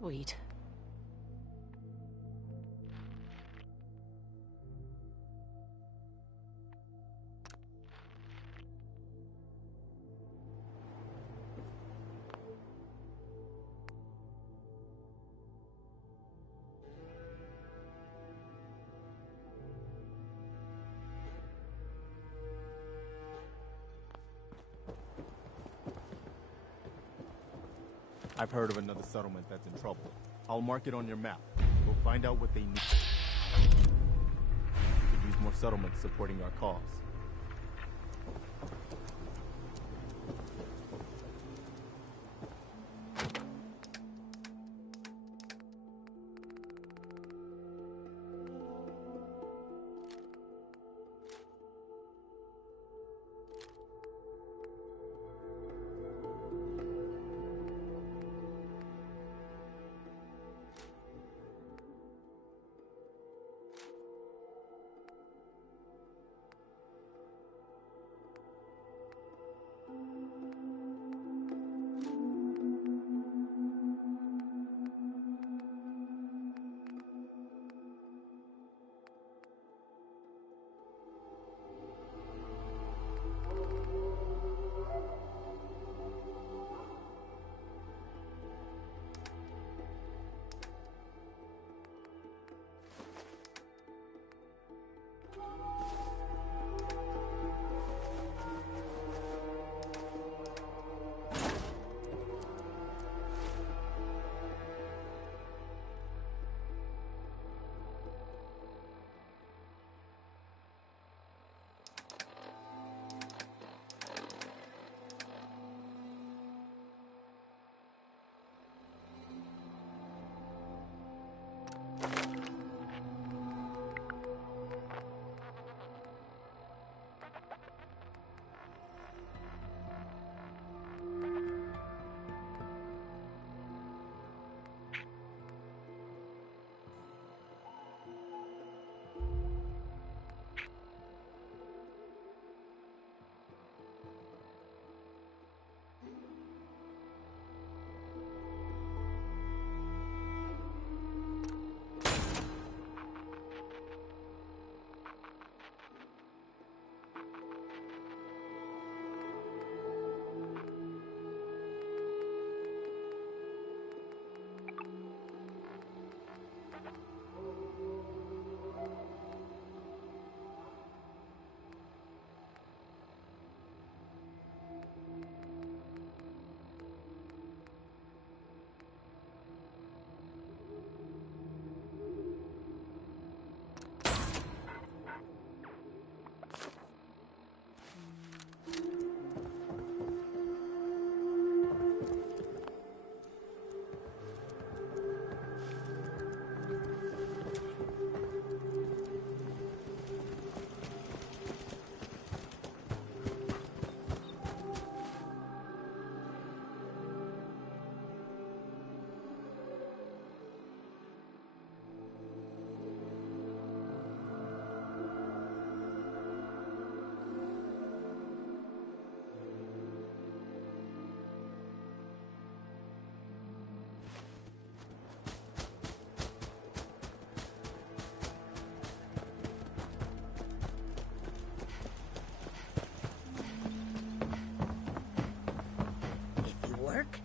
Sweet. I've heard of another settlement that's in trouble. I'll mark it on your map. We'll find out what they need. We could use more settlements supporting our cause.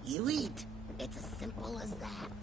You eat. It's as simple as that.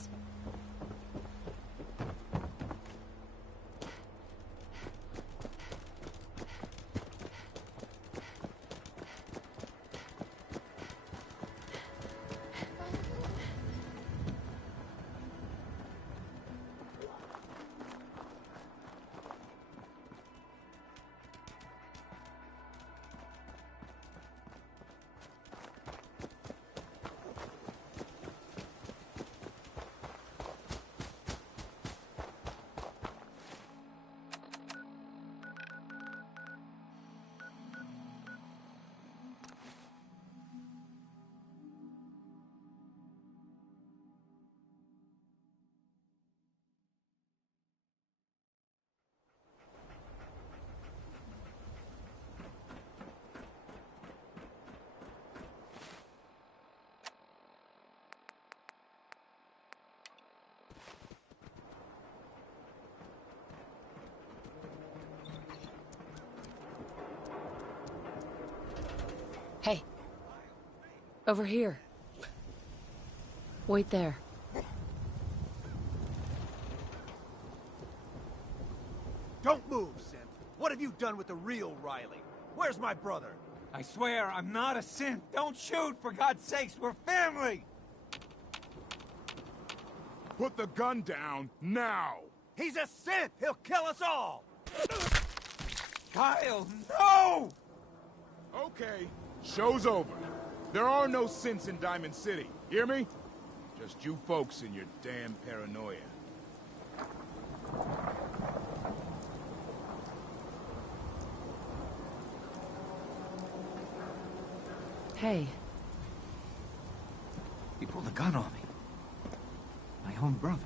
Over here. Wait there. Don't move, Synth. What have you done with the real Riley? Where's my brother? I swear, I'm not a synth. Don't shoot, for God's sakes, we're family! Put the gun down, now! He's a synth! He'll kill us all! Kyle, no! Okay, show's over. There are no synths in Diamond City, hear me? Just you folks and your damn paranoia. Hey. He pulled a gun on me. My own brother.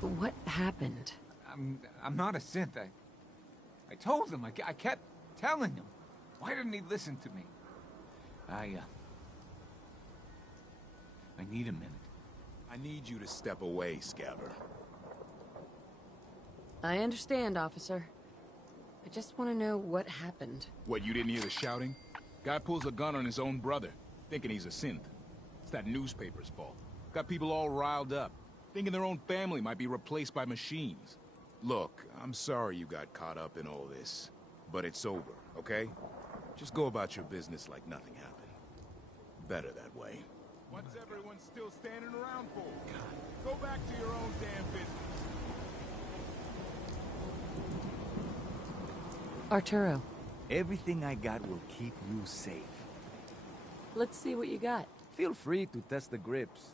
What happened? I'm not a synth. I told him. I kept telling him. Why didn't he listen to me? I need a minute. I need you to step away, Scabber. I understand, officer. I just want to know what happened. What, you didn't hear the shouting? Guy pulls a gun on his own brother, thinking he's a synth. It's that newspaper's fault. Got people all riled up, thinking their own family might be replaced by machines. Look, I'm sorry you got caught up in all this, but it's over, okay? Just go about your business like nothing happened. Better that way. What's everyone still standing around for? Go back to your own damn business. Arturo, Everything I got will keep you safe. let's see what you got. Feel free to test the grips.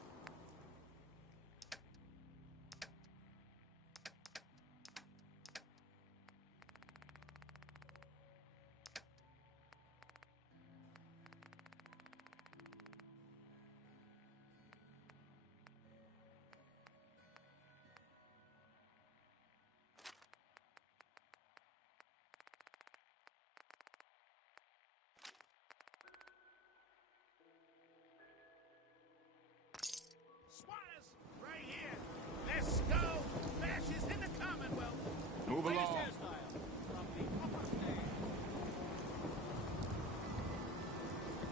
Squatters, right here. Let's go. Fascists in the Commonwealth. Move along.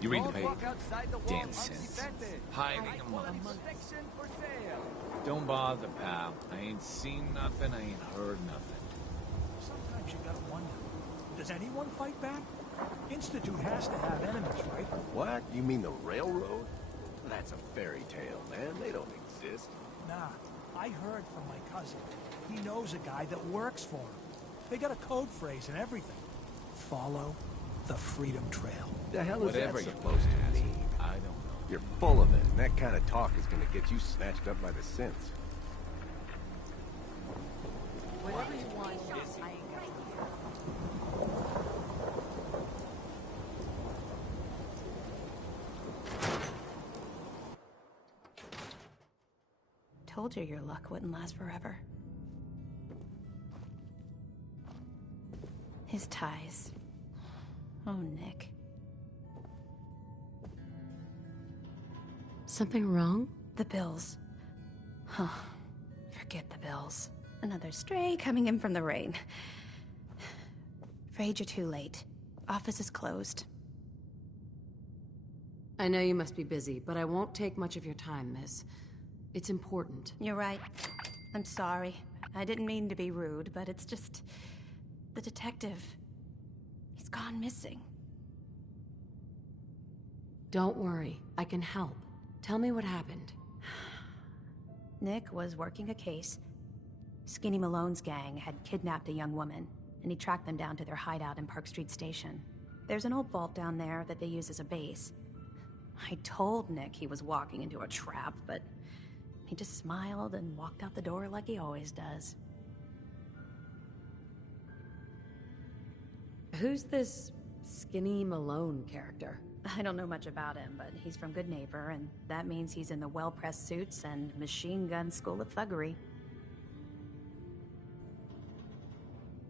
You read the Don't page. walk outside the wall Damn synths. undefended. Hiding among us. Inspection for sale. Don't bother, pal. I ain't seen nothing, I ain't heard nothing. Sometimes you gotta wonder, does anyone fight back? Institute has to have enemies, right? What? You mean the railroad? That's a fairy tale, man. They don't exist. Nah, I heard from my cousin. He knows a guy that works for him. They got a code phrase and everything. Follow the Freedom Trail. The hell is Whatever that you supposed to ask, mean? I don't know. You're full of it, and that kind of talk is gonna get you snatched up by the synths. Whatever you want, I ain't got it. Told you your luck wouldn't last forever. His ties. Oh, Nick. Something wrong? The bills. Huh. Forget the bills. Another stray coming in from the rain. Afraid you're too late. Office is closed. I know you must be busy, but I won't take much of your time, miss. It's important. You're right. I'm sorry. I didn't mean to be rude, but it's just... the detective... he's gone missing. Don't worry, I can help. Tell me what happened. Nick was working a case. Skinny Malone's gang had kidnapped a young woman, and he tracked them down to their hideout in Park Street Station. There's an old vault down there that they use as a base. I told Nick he was walking into a trap, but he just smiled and walked out the door like he always does. Who's this Skinny Malone character? I don't know much about him, but he's from Good Neighbor, and that means he's in the well-pressed suits and machine gun school of thuggery.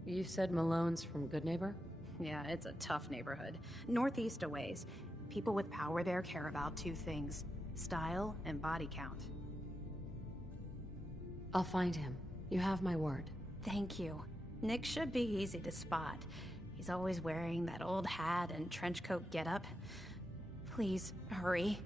You said Malone's from Good Neighbor? Yeah, it's a tough neighborhood. Northeast a ways. People with power there care about two things: style and body count. I'll find him. You have my word. Thank you. Nick should be easy to spot. He's always wearing that old hat and trench coat getup. Please, hurry.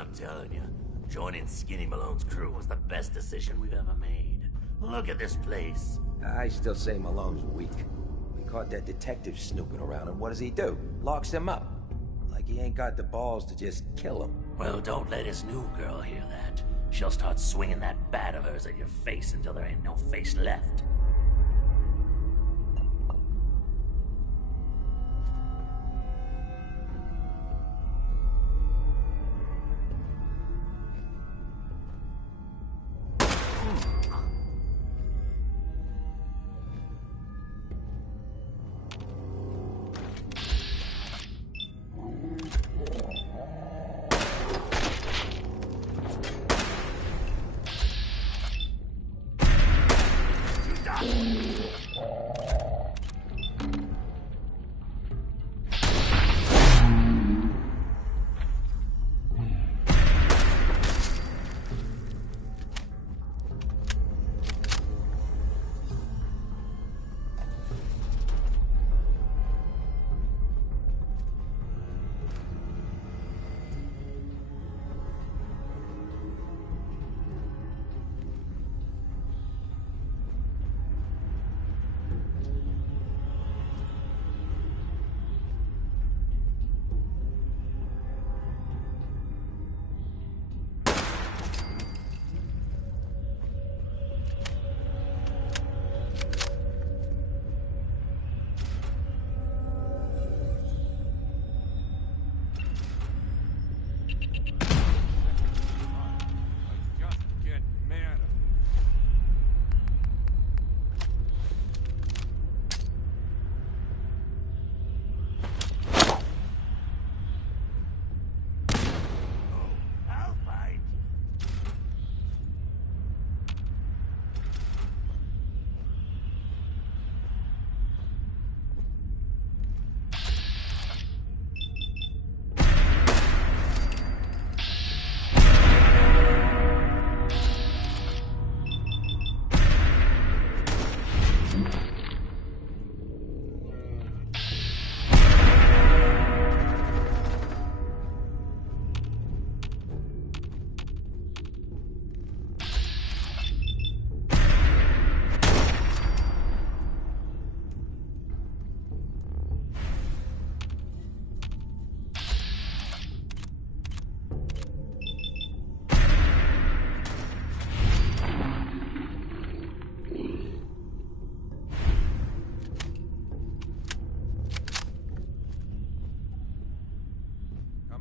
I'm telling you, joining Skinny Malone's crew was the best decision we've ever made. Look at this place. I still say Malone's weak. We caught that detective snooping around, and what does he do? Locks him up. Like he ain't got the balls to just kill him. Well, don't let his new girl hear that. She'll start swinging that bat of hers at your face until there ain't no face left.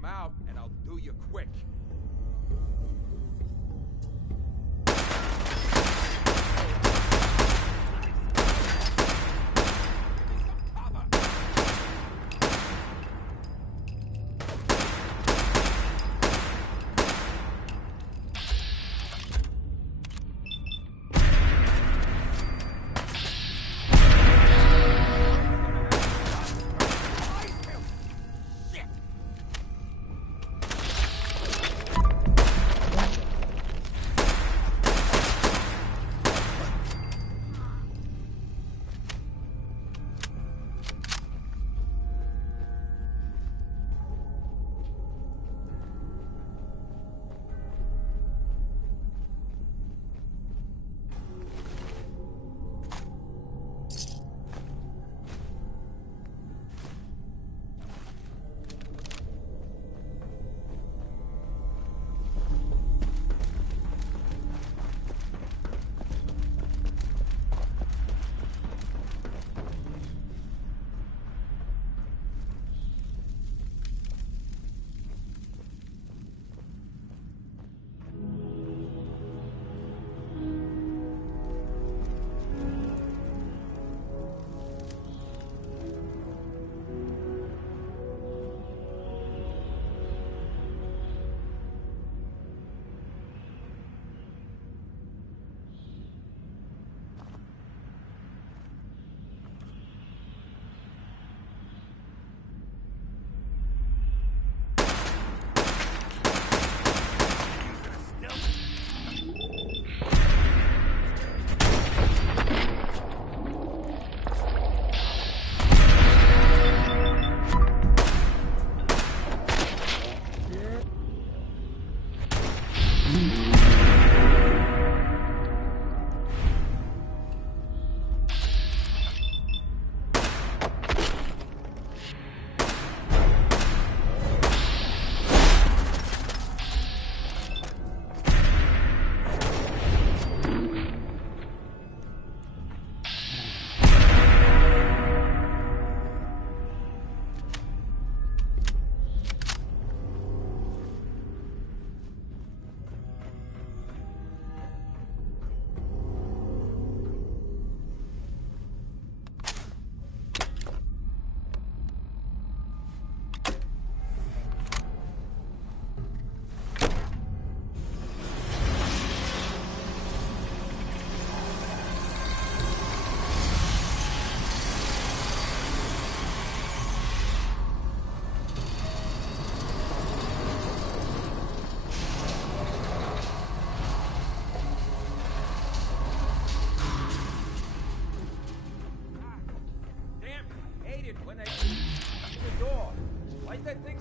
Out, and I'll do you quick.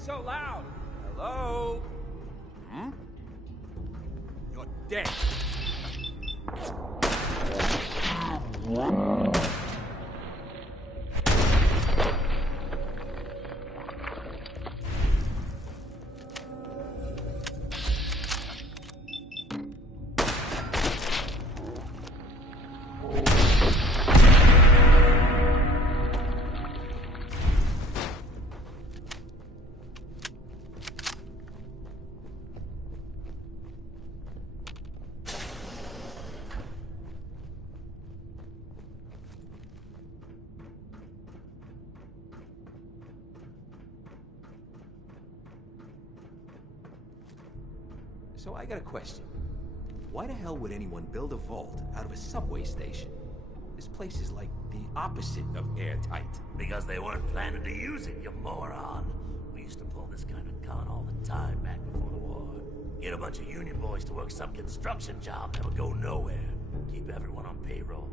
so loud? Hello? Hmm? You're dead. So I got a question. Why the hell would anyone build a vault out of a subway station? This place is like the opposite of airtight. Because they weren't planning to use it, you moron. We used to pull this kind of con all the time back before the war. Get a bunch of union boys to work some construction job that would go nowhere. Keep everyone on payroll.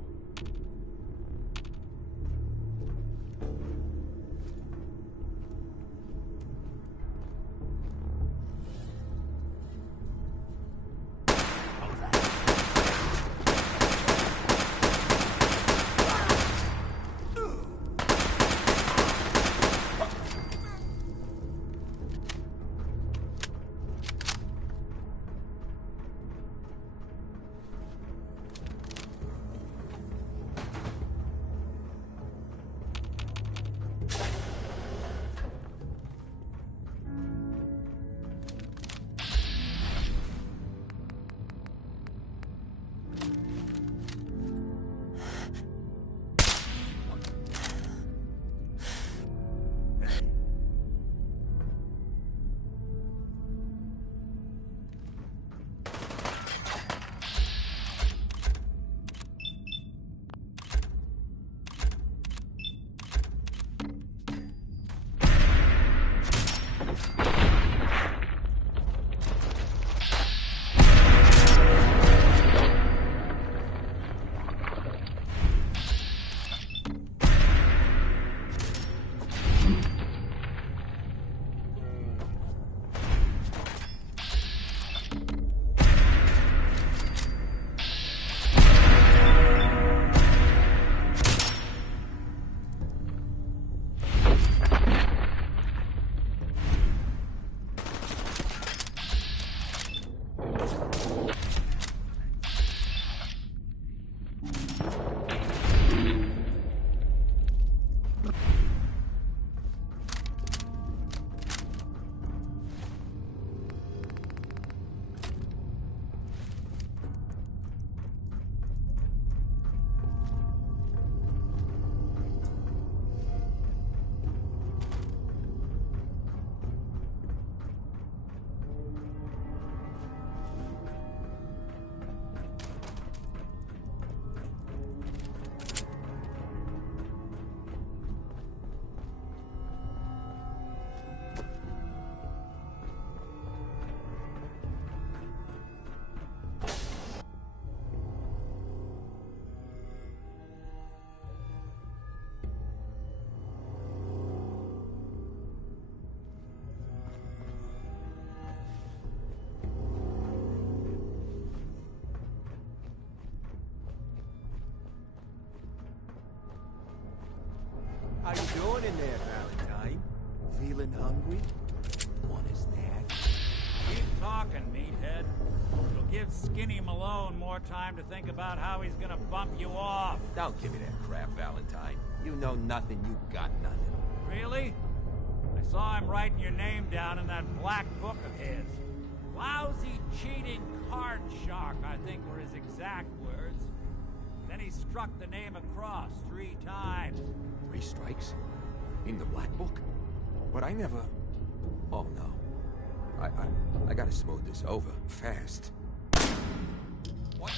How you doing in there, Valentine? Feeling hungry? Want a snack? Keep talking, meathead. It'll give Skinny Malone more time to think about how he's gonna bump you off. Don't give me that crap, Valentine. You know nothing, you got nothing. Really? I saw him writing your name down in that black book of his. Lousy, cheating card shark, I think were his exact words. Then he struck the name across 3 times. 3 strikes? In the black book? But I never... Oh, no. I gotta smooth this over, fast. What?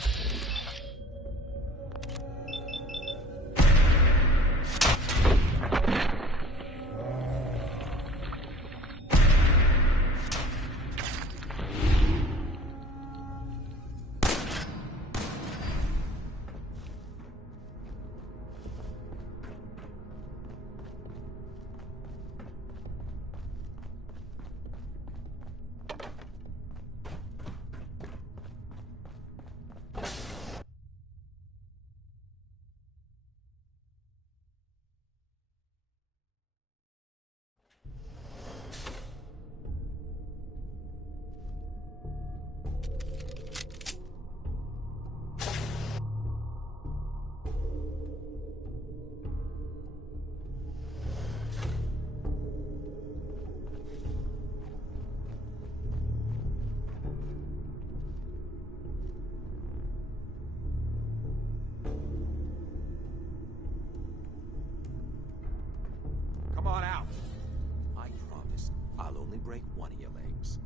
one of your legs.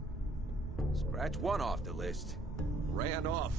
Scratch one off the list. Ran off.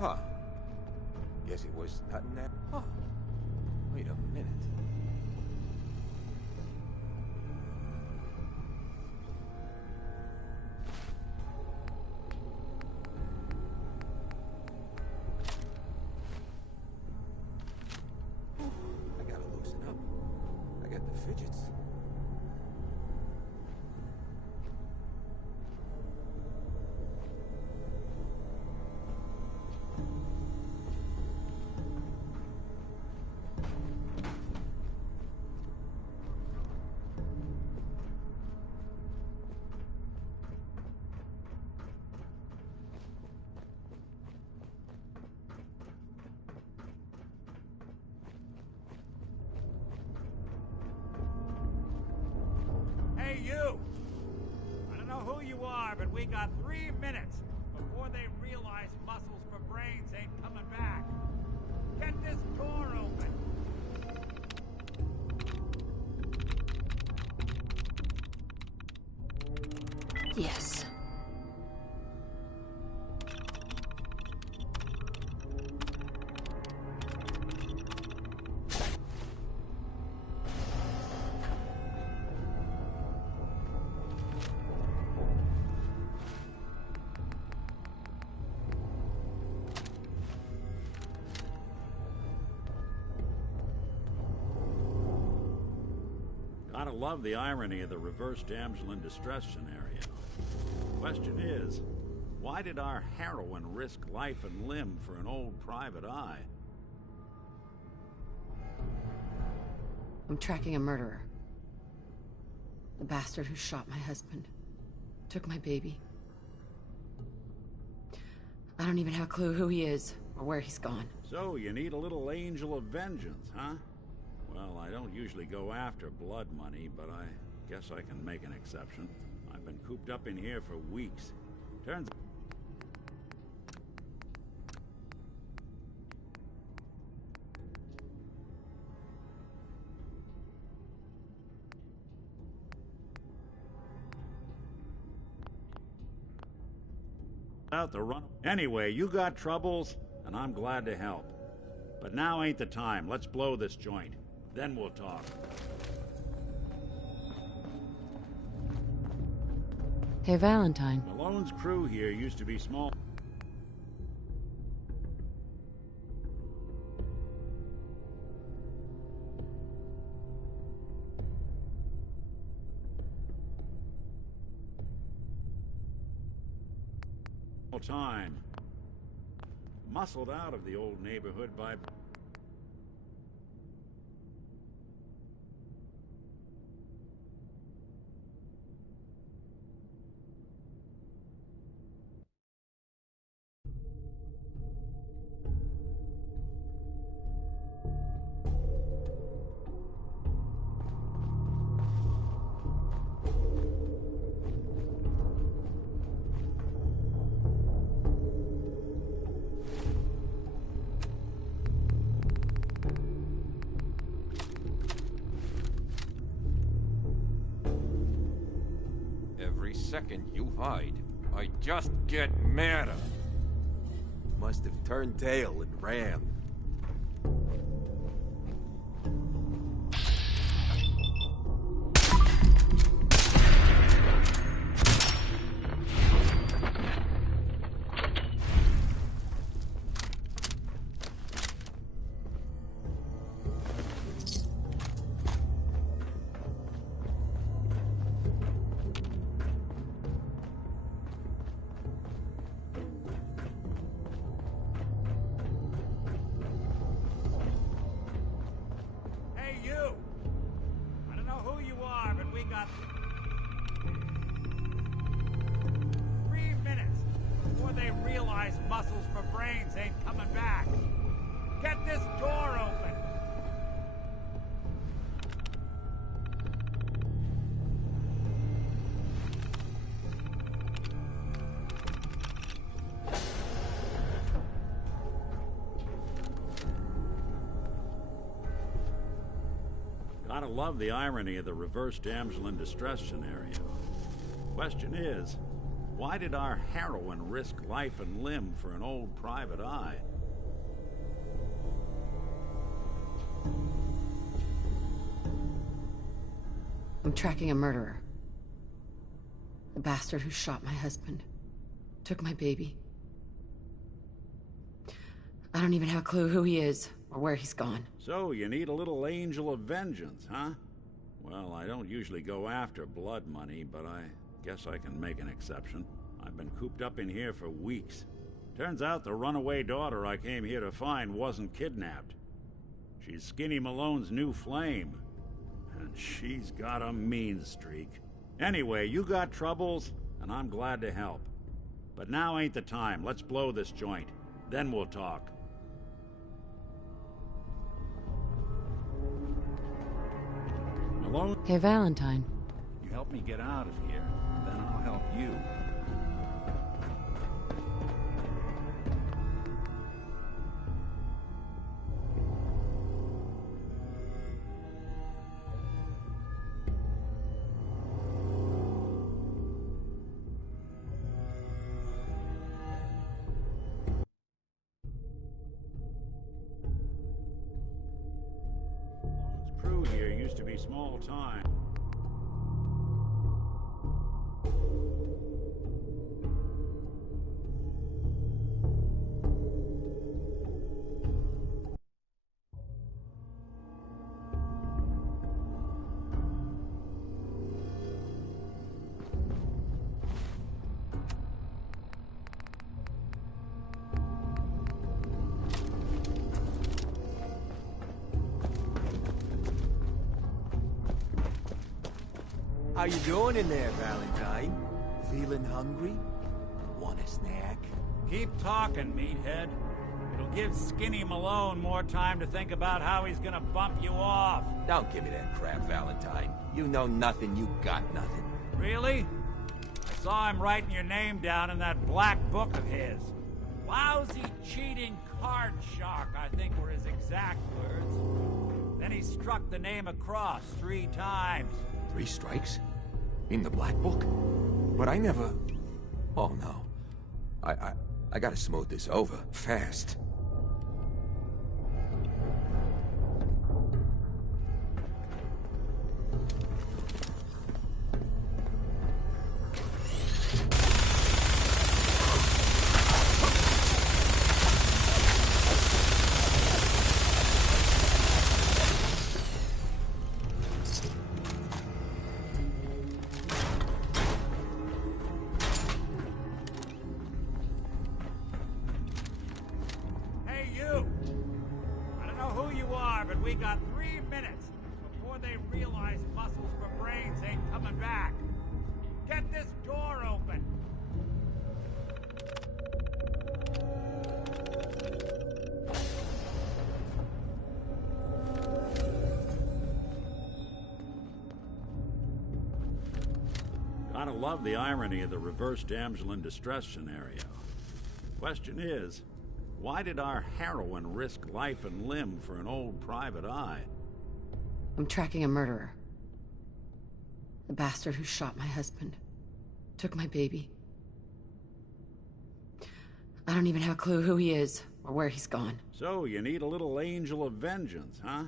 Huh. Guess it was nothing that... Huh. Wait a minute. I gotta loosen up. I got the fidgets. Hey, you! I don't know who you are, but we got 3 minutes before they realize muscles for brains ain't coming back. Get this door open! Yes. Gotta love the irony of the reverse damsel in distress scenario. Question is, why did our heroine risk life and limb for an old private eye? I'm tracking a murderer. The bastard who shot my husband. Took my baby. I don't even have a clue who he is or where he's gone. So, you need a little angel of vengeance, huh? Well, I don't usually go after blood money, but I guess I can make an exception. I've been cooped up in here for weeks. Turns out the run. Anyway, you got troubles, and I'm glad to help. But now ain't the time. Let's blow this joint. Then we'll talk. Hey, Valentine. Malone's crew here used to be small. Time. Muscled out of the old neighborhood by... Every second you hide, I just get madder. Must have turned tail and ran. they realize muscles for brains ain't coming back. Get this door open! Gotta love the irony of the reverse damsel in distress scenario. Question is, why did our heroine risk life and limb for an old private eye? I'm tracking a murderer. The bastard who shot my husband. Took my baby. I don't even have a clue who he is, or where he's gone. So, you need a little angel of vengeance, huh? Well, I don't usually go after blood money, but I guess I can make an exception. I've been cooped up in here for weeks. Turns out the runaway daughter I came here to find wasn't kidnapped. She's Skinny Malone's new flame. And she's got a mean streak. Anyway, you got troubles, and I'm glad to help. But now ain't the time. Let's blow this joint. Then we'll talk. Malone? Hey, Valentine. You help me get out of here, then I'll help you. Malone's crew here used to be small time. How you doing in there, Valentine? Feeling hungry? Want a snack? Keep talking, meathead. It'll give Skinny Malone more time to think about how he's gonna bump you off. Don't give me that crap, Valentine. You know nothing, you got nothing. Really? I saw him writing your name down in that black book of his. Lousy, cheating card shark, I think were his exact words. Then he struck the name across 3 times. 3 strikes? In the black book? But I never... Oh no. I gotta smooth this over, fast. We got 3 minutes before they realize muscles for brains ain't coming back. Get this door open! Gotta love the irony of the reverse damsel in distress scenario. Question is, why did our heroine risk life and limb for an old private eye? I'm tracking a murderer. The bastard who shot my husband. Took my baby. I don't even have a clue who he is, or where he's gone. So, you need a little angel of vengeance, huh?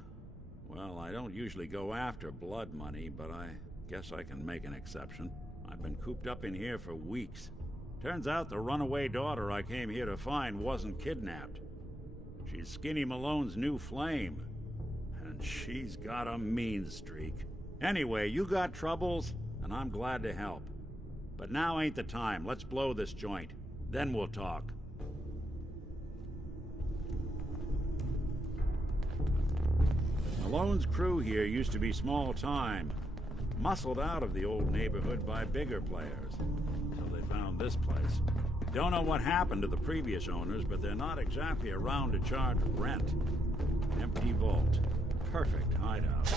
Well, I don't usually go after blood money, but I guess I can make an exception. I've been cooped up in here for weeks. Turns out the runaway daughter I came here to find wasn't kidnapped. She's Skinny Malone's new flame. And she's got a mean streak. Anyway, you got troubles, and I'm glad to help. But now ain't the time. Let's blow this joint. Then we'll talk. Malone's crew here used to be small time. Muscled out of the old neighborhood by bigger players. So they found this place. Don't know what happened to the previous owners, but they're not exactly around to charge rent. Empty vault. Perfect hideout.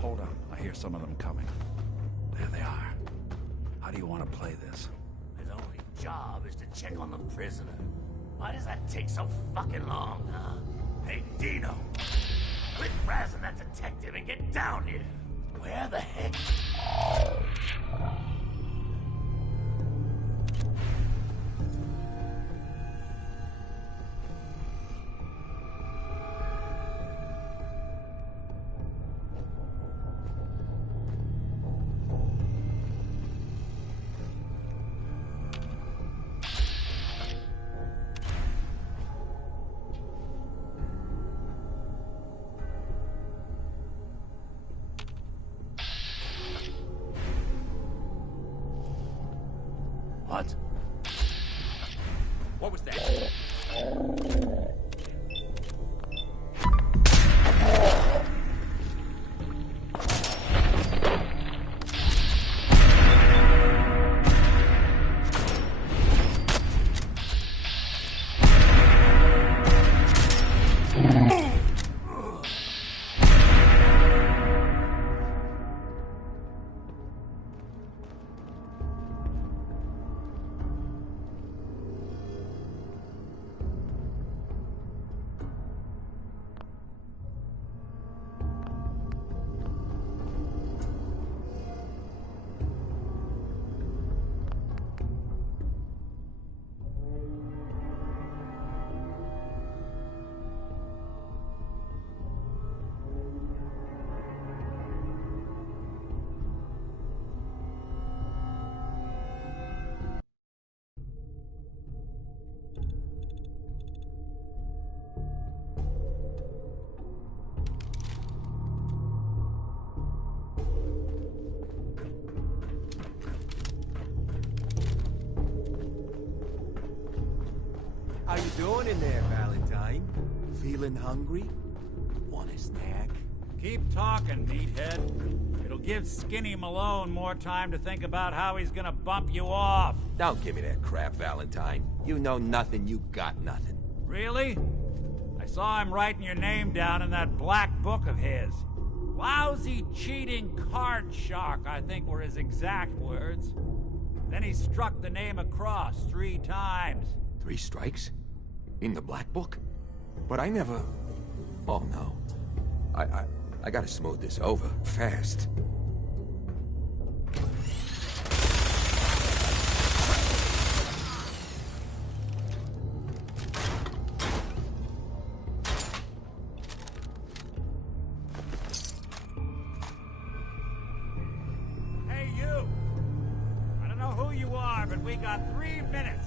Hold on. I hear some of them coming. There they are. How do you want to play this? His only job is to check on the prisoner. Why does that take so fucking long, huh? Hey, Dino! Quit razzing that detective and get down here! Where the heck? What? What was that? How you doing in there, Valentine? Feeling hungry? Want a snack? Keep talking, meathead. It'll give Skinny Malone more time to think about how he's gonna bump you off. Don't give me that crap, Valentine. You know nothing, you got nothing. Really? I saw him writing your name down in that black book of his. Lousy, cheating card shark, I think were his exact words. Then he struck the name across 3 times. 3 strikes? In the black book? But I never... Oh, no. I gotta smooth this over, fast. Hey, you! I don't know who you are, but we got 3 minutes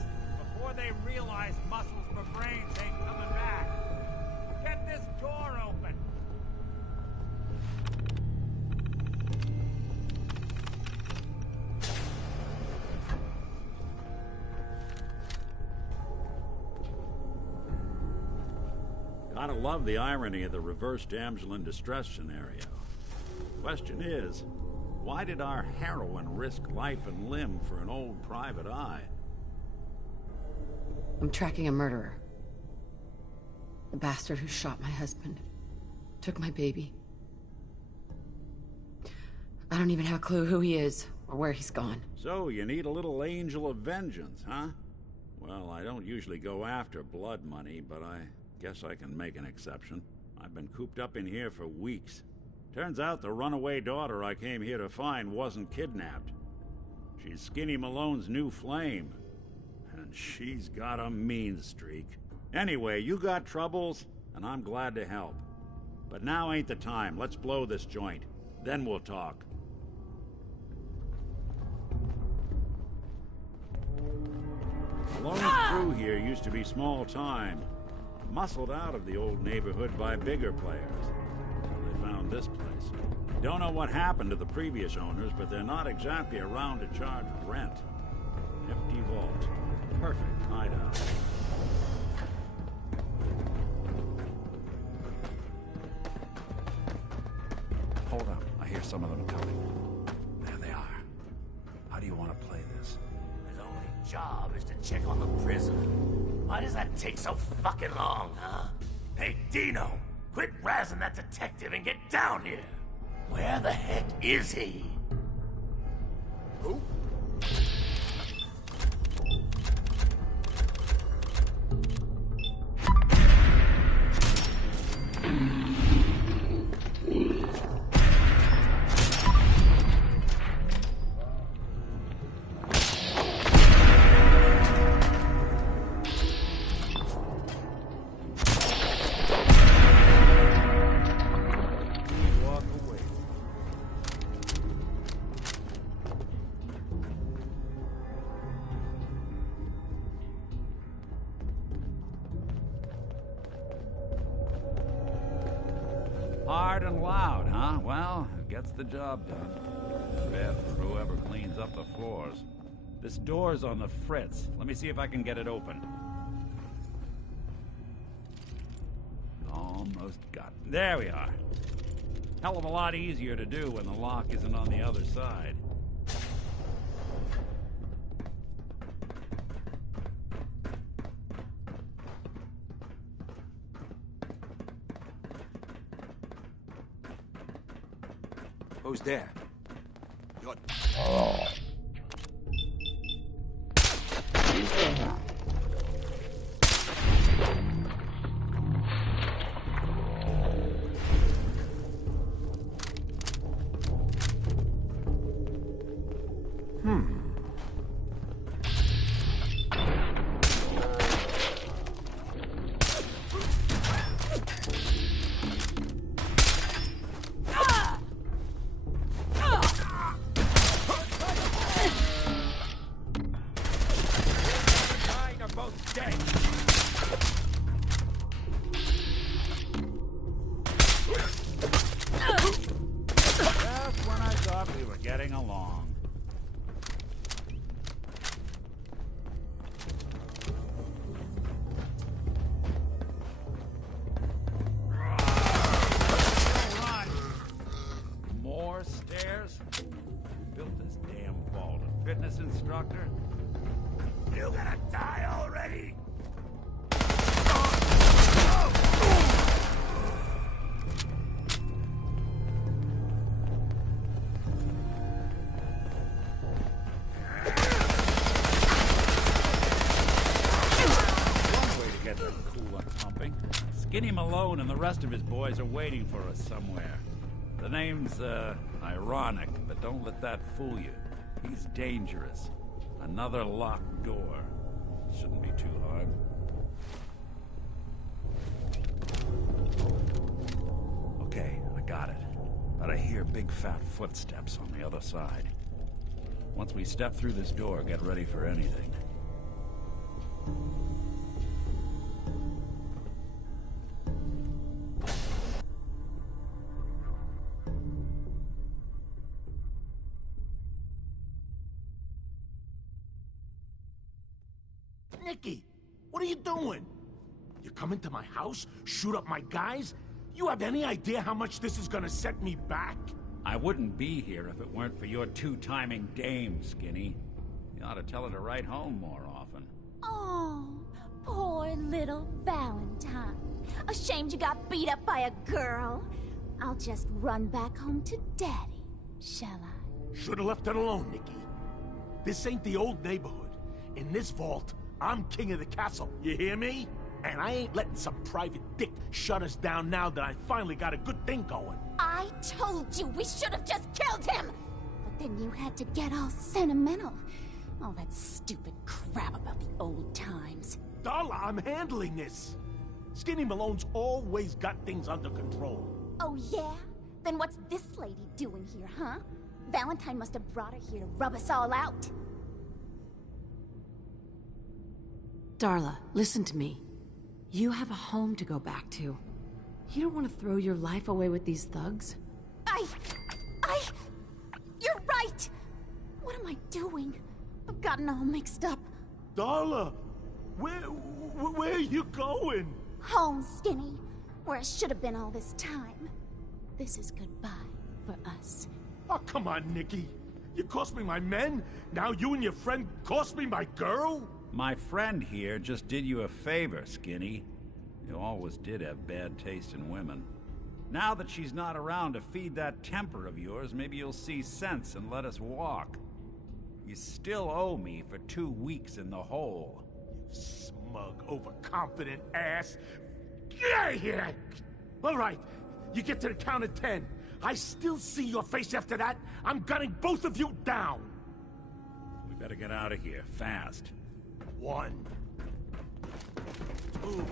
before they realize muscles for brains ain't coming back. Get this door open! Gotta love the irony of the reverse damsel in distress scenario. Question is, why did our heroine risk life and limb for an old private eye? I'm tracking a murderer. The bastard who shot my husband. Took my baby. I don't even have a clue who he is, or where he's gone. So, you need a little angel of vengeance, huh? Well, I don't usually go after blood money, but I guess I can make an exception. I've been cooped up in here for weeks. Turns out the runaway daughter I came here to find wasn't kidnapped. She's Skinny Malone's new flame. And she's got a mean streak. Anyway, you got troubles, and I'm glad to help. But now ain't the time. Let's blow this joint. Then we'll talk. Malone's crew here used to be small time. Muscled out of the old neighborhood by bigger players. So they found this place. Don't know what happened to the previous owners, but they're not exactly around to charge rent. Empty vault. Perfect hideout. Hold on. I hear some of them coming. There they are. How do you want to play this? His only job is to check on the prisoner. Why does that take so fucking long, huh? Hey, Dino, quit razzing that detective and get down here. Where the heck is he? Who? Hard and loud, huh? Well, it gets the job done. Bad for whoever cleans up the floors. This door's on the fritz. Let me see if I can get it open. Almost got it. There we are. Hell of a lot easier to do when the lock isn't on the other side. Who's there? Good. Fitness instructor? You gonna die already? One way to get that coolant pumping. Skinny Malone and the rest of his boys are waiting for us somewhere. The name's, ironic, but don't let that fool you. He's dangerous. Another locked door. Shouldn't be too hard. Okay, I got it. But I hear big fat footsteps on the other side. Once we step through this door, get ready for anything. Nicky, what are you doing? You come into my house, shoot up my guys? You have any idea how much this is gonna set me back? I wouldn't be here if it weren't for your two-timing dame, Skinny. You ought to tell her to write home more often. Oh, poor little Valentine. Ashamed you got beat up by a girl? I'll just run back home to Daddy, shall I? Should've left it alone, Nicky. This ain't the old neighborhood. In this vault, I'm king of the castle, you hear me? And I ain't letting some private dick shut us down now that I finally got a good thing going. I told you we should have just killed him! But then you had to get all sentimental. All that stupid crap about the old times. Darla, I'm handling this. Skinny Malone's always got things under control. Oh yeah? Then what's this lady doing here, huh? Valentine must have brought her here to rub us all out. Darla, listen to me. You have a home to go back to. You don't want to throw your life away with these thugs? You're right! What am I doing? I've gotten all mixed up. Darla, where are you going? Home, Skinny. Where I should have been all this time. This is goodbye. for us. Oh, come on, Nikki. You cost me my men, now you and your friend cost me my girl? My friend here just did you a favor, Skinny. You always did have bad taste in women. Now that she's not around to feed that temper of yours, maybe you'll see sense and let us walk. You still owe me for 2 weeks in the hole. You smug, overconfident ass. Get out of here! All right, you get to the count of 10. I still see your face after that. I'm gunning both of you down. We better get out of here, fast. 1, 2, 3.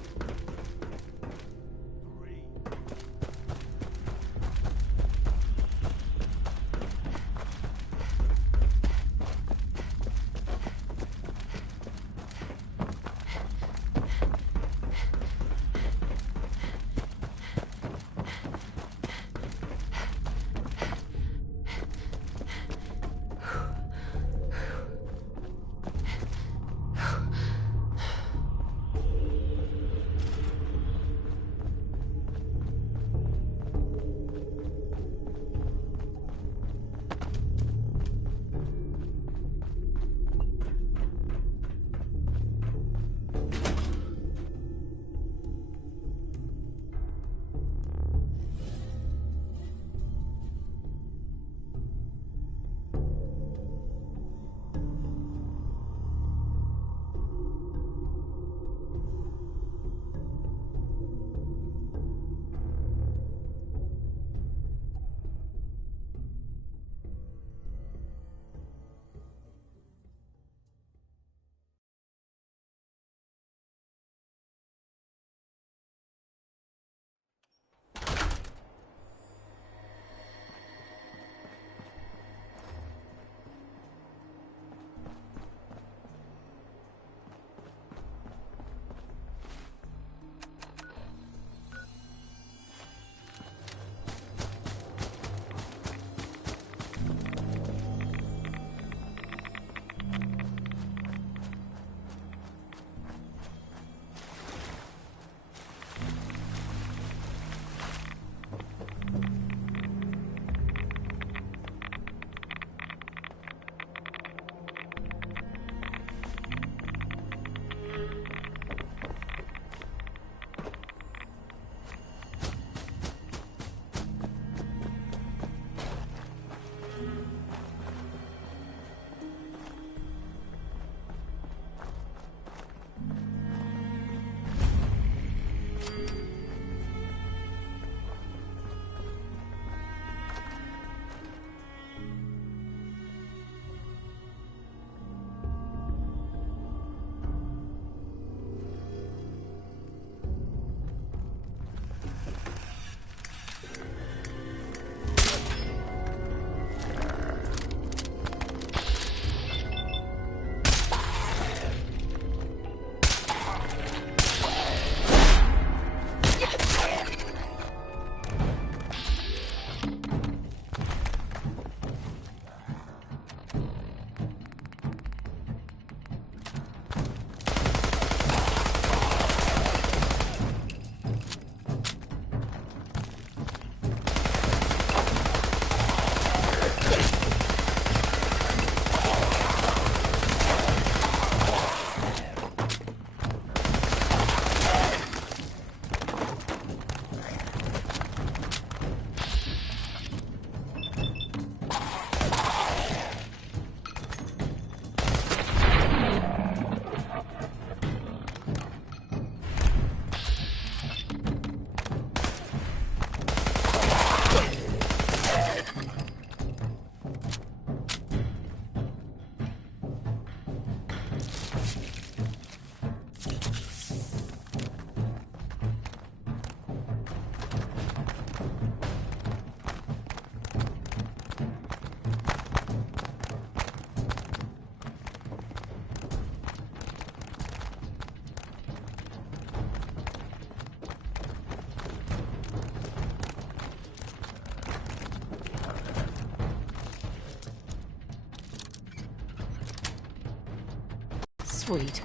Sweet.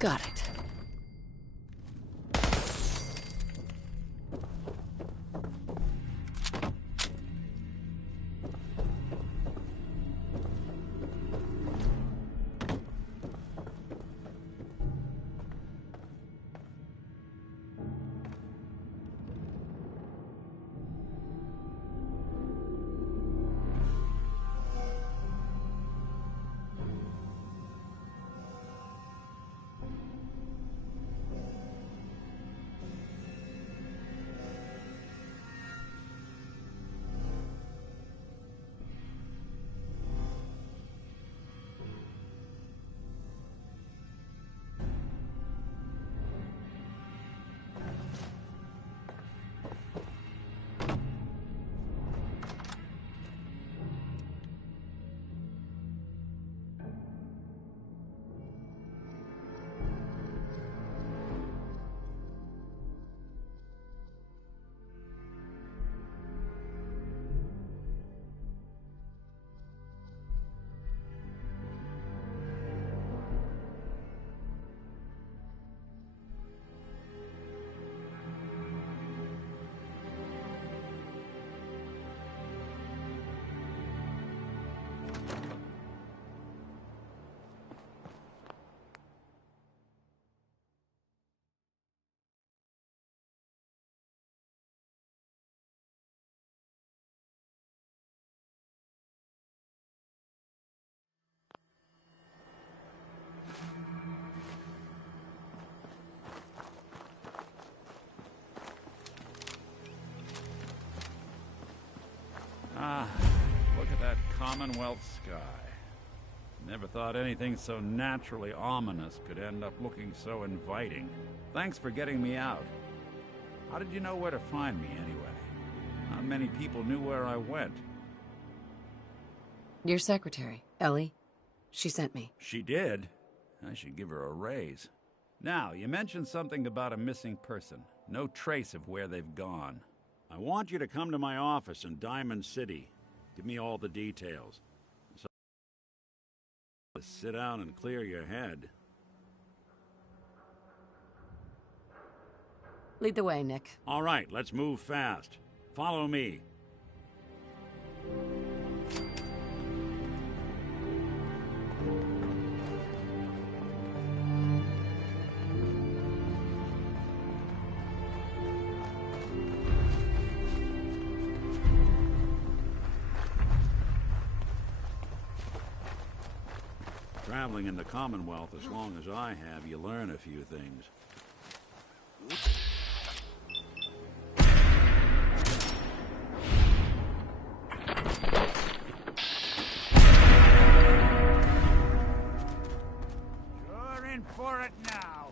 Got it. Ah, look at that Commonwealth sky. Never thought anything so naturally ominous could end up looking so inviting. Thanks for getting me out. How did you know where to find me, anyway? Not many people knew where I went. Your secretary, Ellie. She sent me. She did? I should give her a raise. Now, you mentioned something about a missing person. No trace of where they've gone. I want you to come to my office in Diamond City. Give me all the details. So sit down and clear your head. Lead the way, Nick. All right, let's move fast. Follow me. Traveling in the Commonwealth as long as I have, you learn a few things. You're in for it now.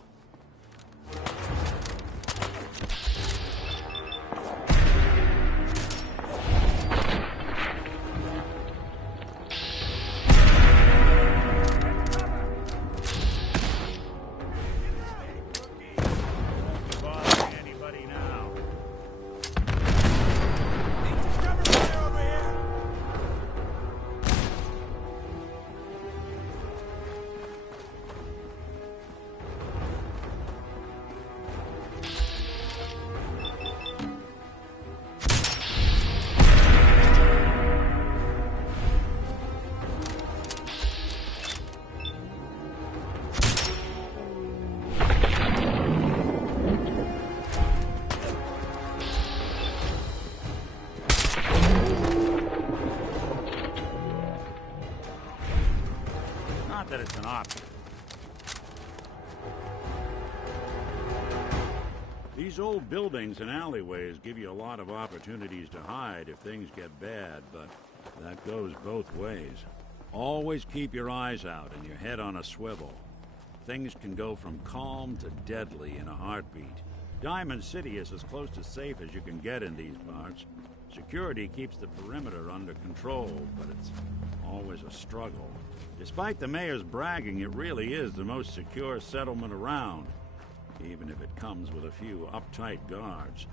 Not that it's an option. These old buildings and alleyways give you a lot of opportunities to hide if things get bad, but that goes both ways. Always keep your eyes out and your head on a swivel. Things can go from calm to deadly in a heartbeat. Diamond City is as close to safe as you can get in these parts. Security keeps the perimeter under control, but it's always a struggle. Despite the mayor's bragging, it really is the most secure settlement around, even if it comes with a few uptight guards.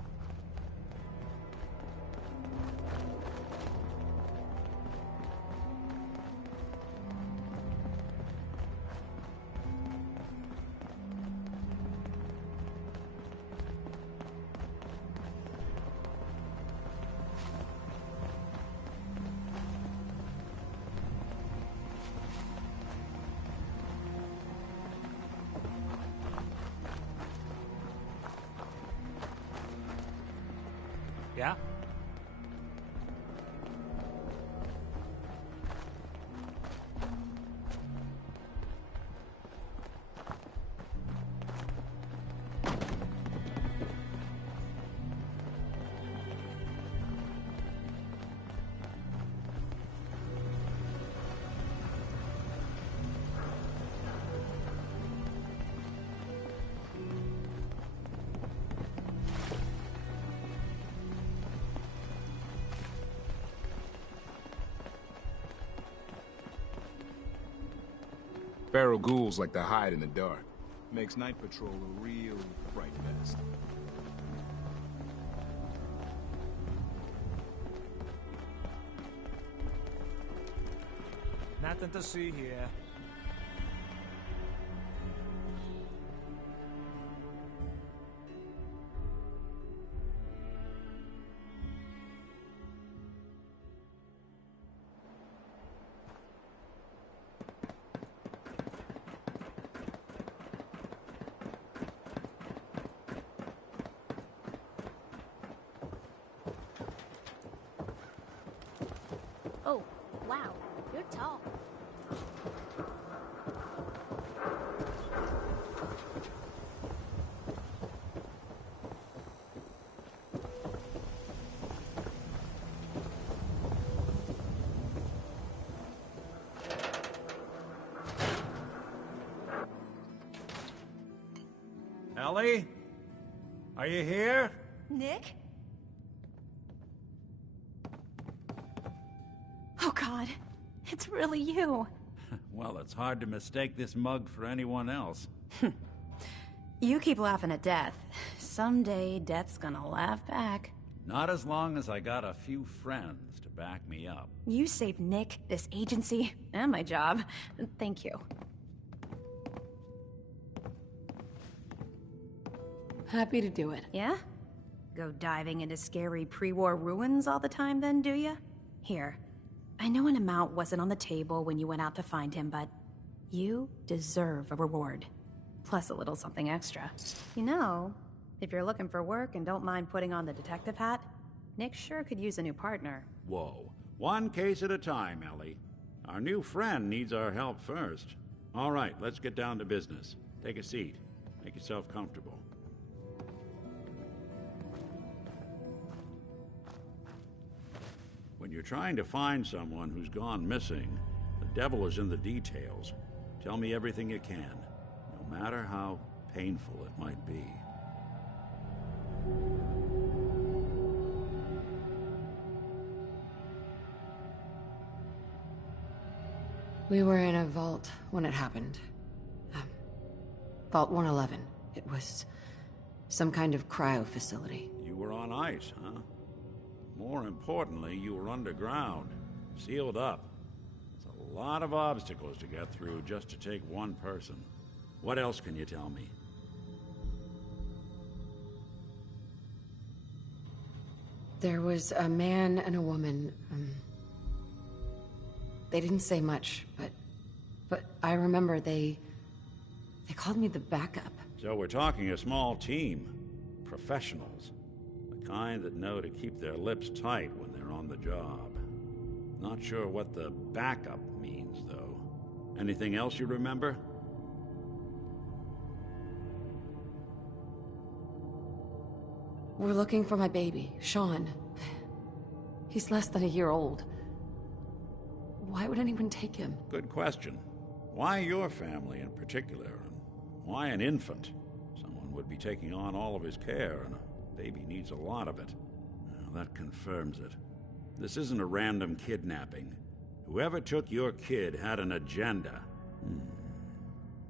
Yeah? Feral ghouls like to hide in the dark. Makes night patrol a real fright fest. Nothing to see here. Oh, wow. You're tall. Ellie? Are you here? Nick? Oh, God. It's really you. Well, it's hard to mistake this mug for anyone else. You keep laughing at death. Someday, death's gonna laugh back. Not as long as I got a few friends to back me up. You saved Nick, this agency, and my job. Thank you. Happy to do it. Yeah? Go diving into scary pre-war ruins all the time then, do ya? Here. I know an amount wasn't on the table when you went out to find him, but you deserve a reward. Plus a little something extra. You know, if you're looking for work and don't mind putting on the detective hat, Nick sure could use a new partner. Whoa. One case at a time, Ellie. Our new friend needs our help first. All right, let's get down to business. Take a seat. Make yourself comfortable. When you're trying to find someone who's gone missing, the devil is in the details. Tell me everything you can, no matter how painful it might be. We were in a vault when it happened. Vault 111. It was some kind of cryo facility. You were on ice, huh? More importantly, you were underground, sealed up. It's a lot of obstacles to get through just to take one person. What else can you tell me? There was a man and a woman. They didn't say much, but I remember they called me the backup. So we're talking a small team. Professionals. The kind that know to keep their lips tight when they're on the job. Not sure what the backup means, though. Anything else you remember? We're looking for my baby, Sean. He's less than a year old. Why would anyone take him? Good question. Why your family in particular? And why an infant? Someone would be taking on all of his care, and a baby needs a lot of it. Well, that confirms it. This isn't a random kidnapping. Whoever took your kid had an agenda.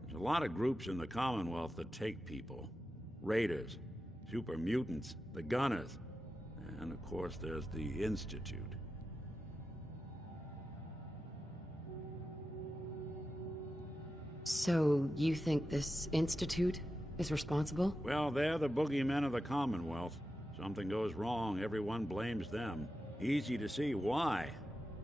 There's a lot of groups in the Commonwealth that take people. Raiders, super mutants, the Gunners, and of course there's the Institute. So, you think this Institute is responsible? Well, they're the boogeymen of the Commonwealth. Something goes wrong, everyone blames them. Easy to see why.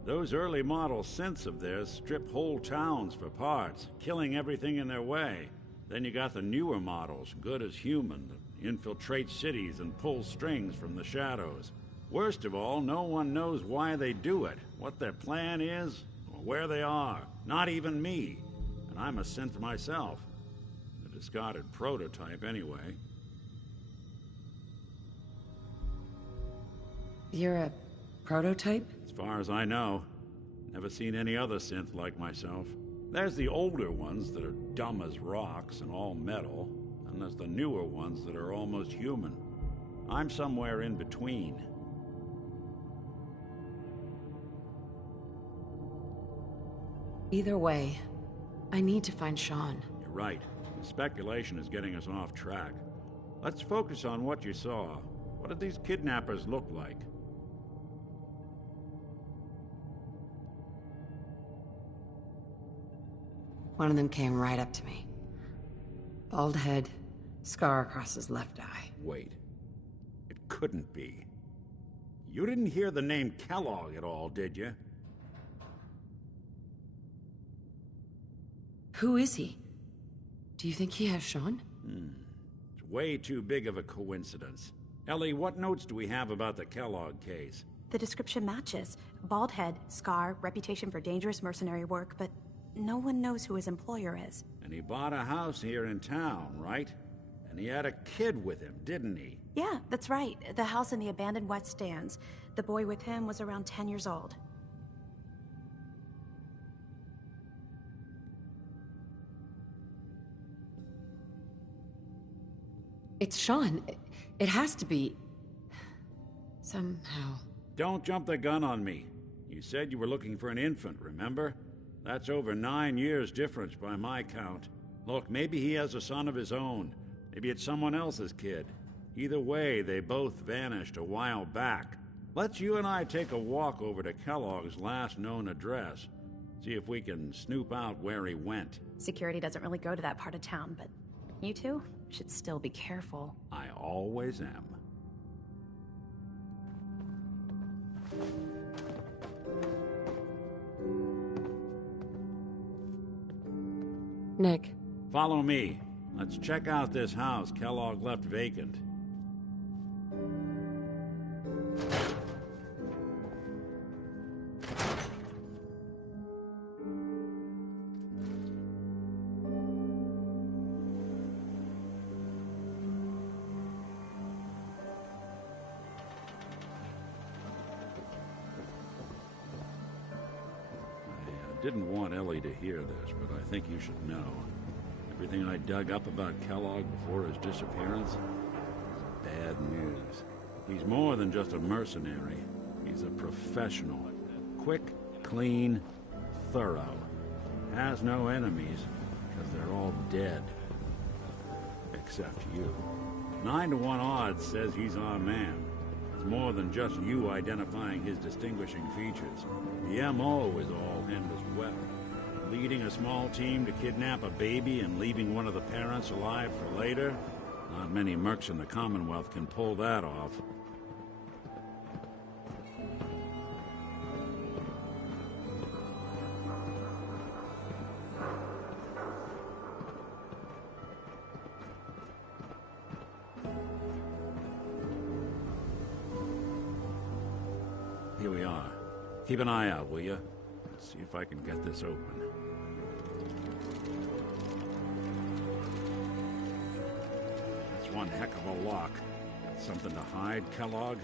Those early model synths of theirs strip whole towns for parts, killing everything in their way. Then you got the newer models, good as human, that infiltrate cities and pull strings from the shadows. Worst of all, no one knows why they do it, what their plan is, or where they are. Not even me. And I'm a synth myself. A discarded prototype, anyway. You're a prototype? As far as I know. Never seen any other synth like myself. There's the older ones that are dumb as rocks and all metal, and there's the newer ones that are almost human. I'm somewhere in between. Either way, I need to find Sean. You're right. The speculation is getting us off track. Let's focus on what you saw. What did these kidnappers look like? One of them came right up to me. Bald head, scar across his left eye. Wait. It couldn't be. You didn't hear the name Kellogg at all, did you? Who is he? Do you think he has Sean? It's way too big of a coincidence. Ellie, what notes do we have about the Kellogg case? The description matches. Bald head, scar, reputation for dangerous mercenary work, but no one knows who his employer is. And he bought a house here in town, right? And he had a kid with him, didn't he? Yeah, that's right. The house in the abandoned West Stands. The boy with him was around 10 years old. It's Sean. It has to be. Somehow. Don't jump the gun on me. You said you were looking for an infant, remember? That's over 9 years difference by my count. Look, maybe he has a son of his own. Maybe it's someone else's kid. Either way, they both vanished a while back. Let's you and I take a walk over to Kellogg's last known address. See if we can snoop out where he went. Security doesn't really go to that part of town, but you two should still be careful. I always am. Nick. Follow me. Let's check out this house Kellogg left vacant. I didn't want Ellie to hear this, but I think you should know. Everything I dug up about Kellogg before his disappearance is bad news. He's more than just a mercenary. He's a professional. Quick, clean, thorough. Has no enemies, because they're all dead. Except you. 9 to 1 odds says he's our man. It's more than just you identifying his distinguishing features. The M.O. is all him as well. Leading a small team to kidnap a baby and leaving one of the parents alive for later? Not many mercs in the Commonwealth can pull that off. Here we are. Keep an eye out, will you? Let's see if I can get this open. That's one heck of a lock. Got something to hide, Kellogg?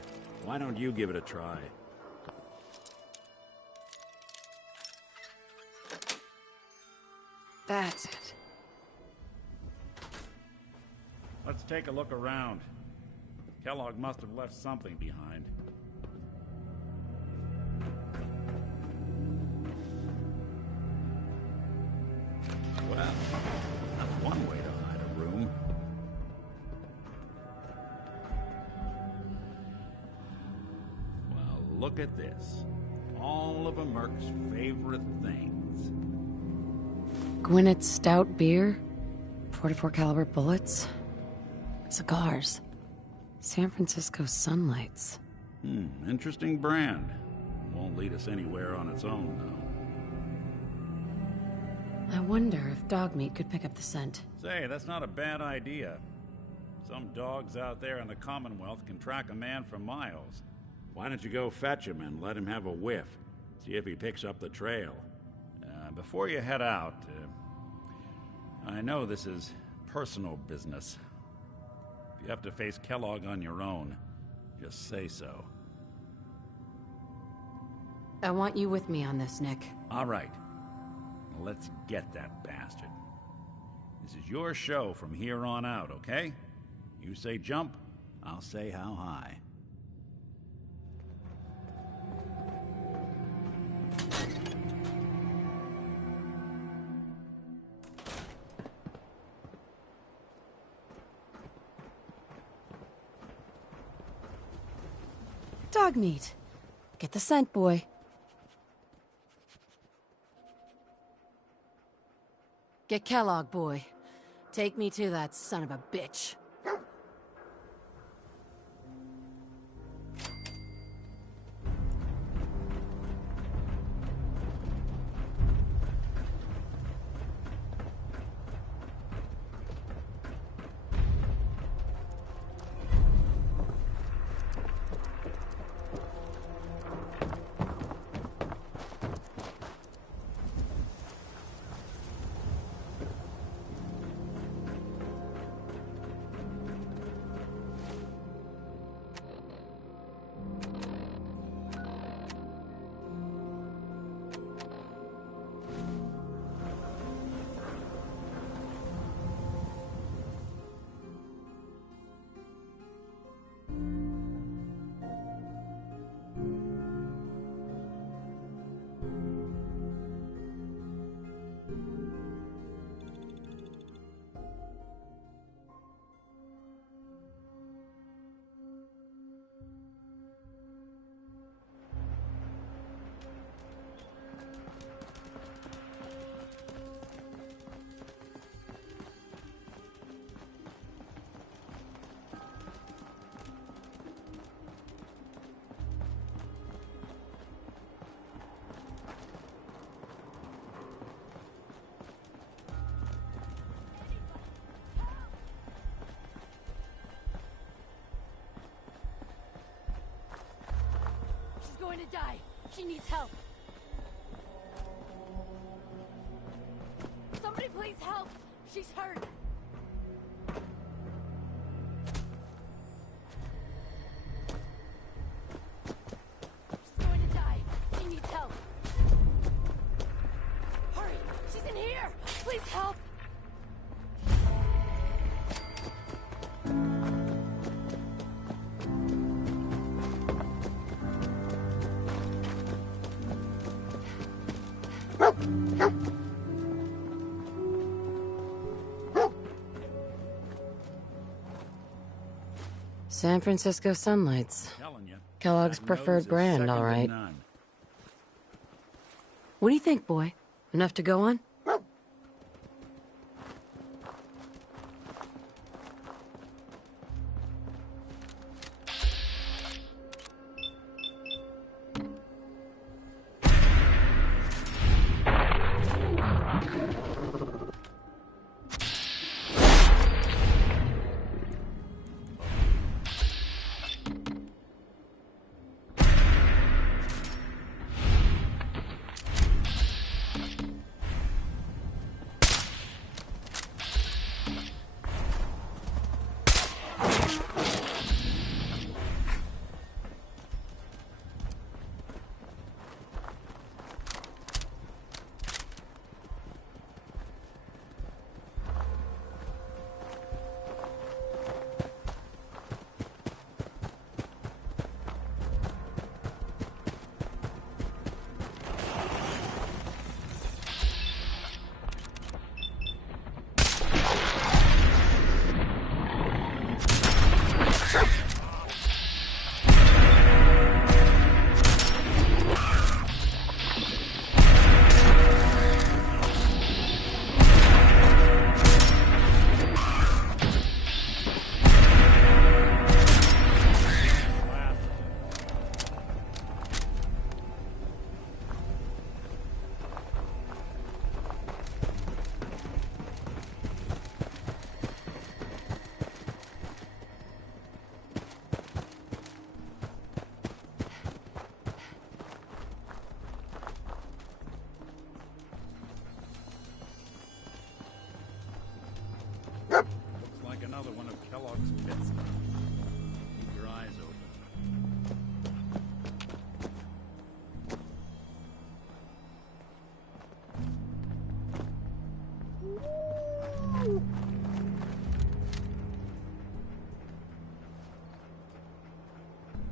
Why don't you give it a try? That's it. Let's take a look around. Kellogg must have left something behind. Well, that's one way to hide a room. Well, look at this. All of a merc's favorite things. Gwynnett's stout beer, 44 caliber bullets, cigars, San Francisco sunlights. Interesting brand. Won't lead us anywhere on its own, though. I wonder if dog meat could pick up the scent. Say, that's not a bad idea. Some dogs out there in the Commonwealth can track a man for miles. Why don't you go fetch him and let him have a whiff? See if he picks up the trail. Before you head out, I know this is personal business. If you have to face Kellogg on your own, just say so. I want you with me on this, Nick. All right. Let's get that bastard. This is your show from here on out, okay? You say jump, I'll say how high. Dog meat. Get the scent, boy. Get Kellogg, boy. Take me to that son of a bitch. Going to die. She needs help. Somebody please help. She's hurt. She's going to die. She needs help. Hurry. She's in here. Please help. San Francisco Sunlights. Kellogg's preferred brand, all right. What do you think, boy? Enough to go on? Kellogg's bits. Keep your eyes open.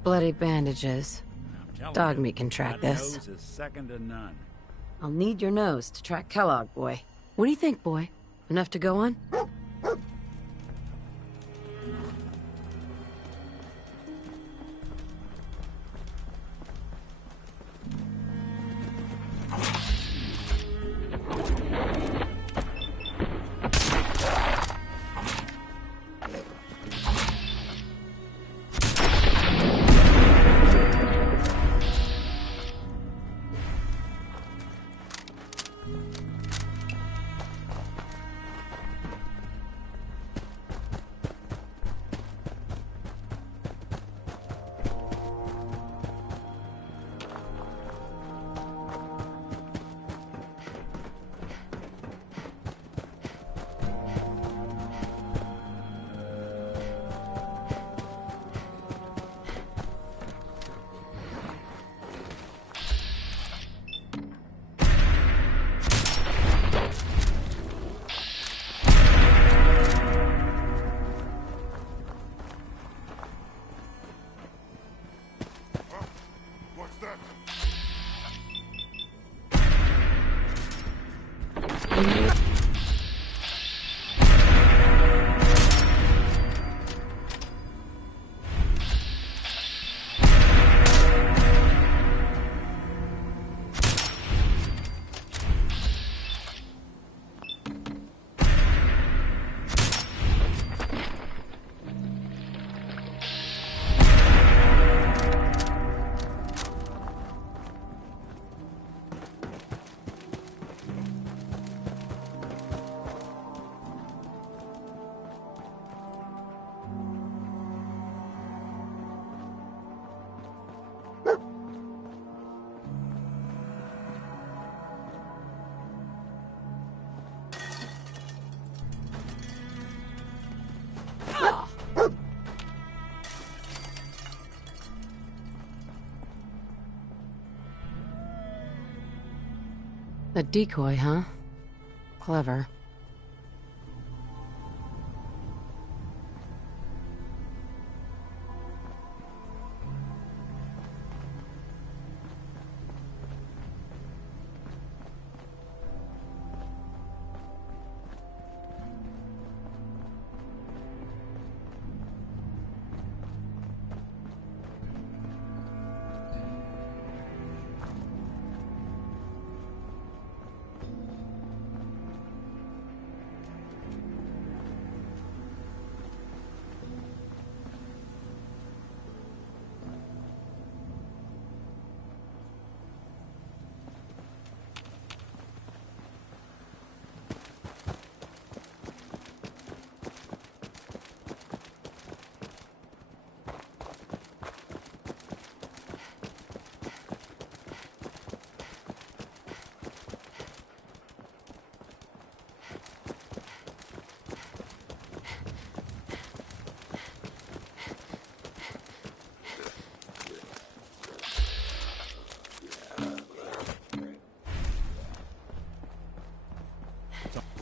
Bloody bandages. Dog meat can track that this. nose is second to none. I'll need your nose to track Kellogg, boy. What do you think, boy? Enough to go on? A decoy, huh? Clever.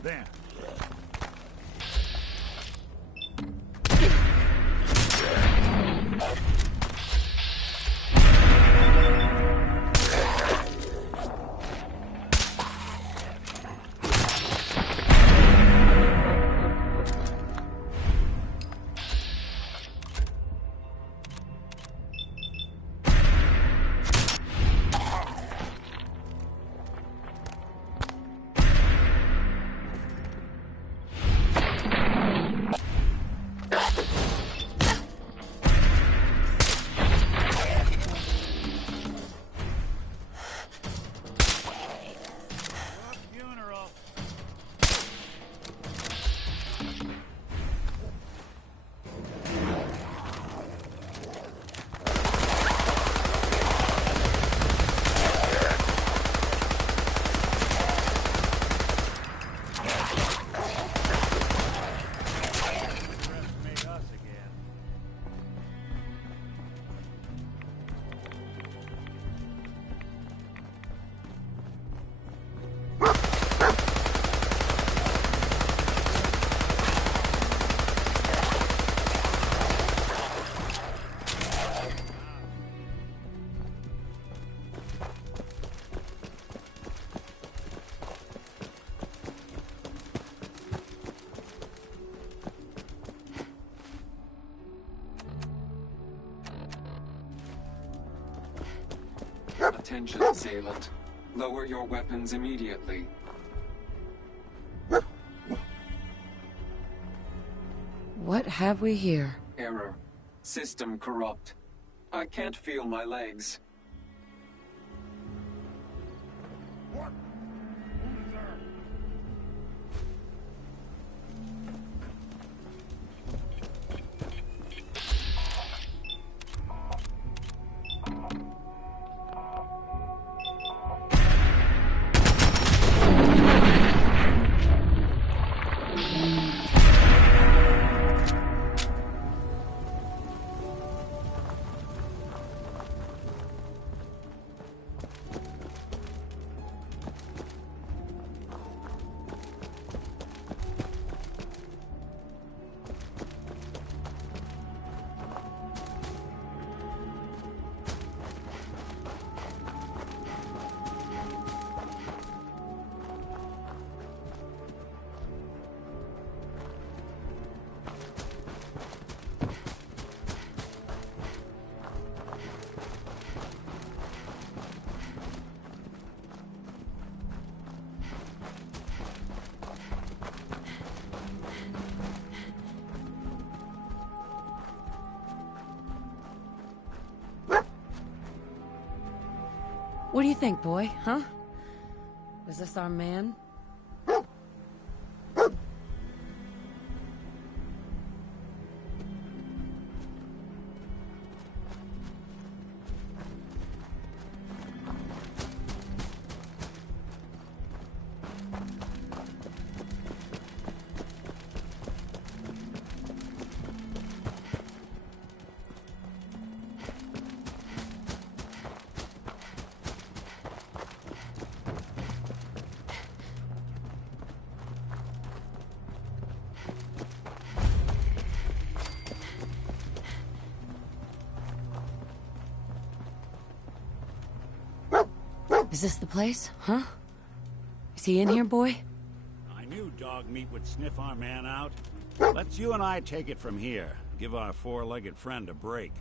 There. Attention, assailant. Lower your weapons immediately. What have we here? Error. System corrupt. I can't feel my legs. What? Who's there? What do you think, boy, huh? Was this our man? Is this the place, huh? Is he in here, boy? I knew dog meat would sniff our man out. Let's you and I take it from here. Give our four-legged friend a break.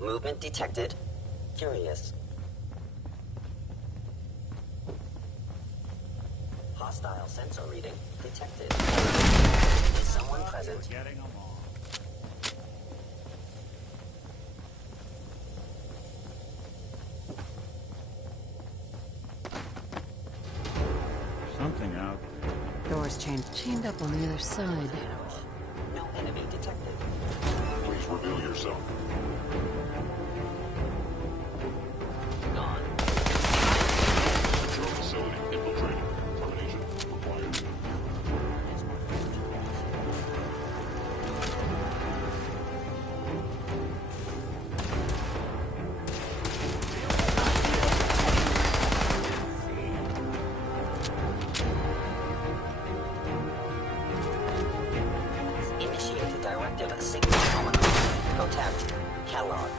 Movement detected. Curious. Hostile sensor reading detected. Is someone present? Getting along. Something out. Door's chained up on the other side. No enemy detected. Please reveal yourself. Gone. Your facility infiltrated. Termination required. analog.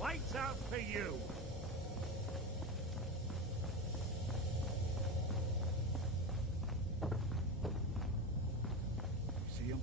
Lights out for you! See him?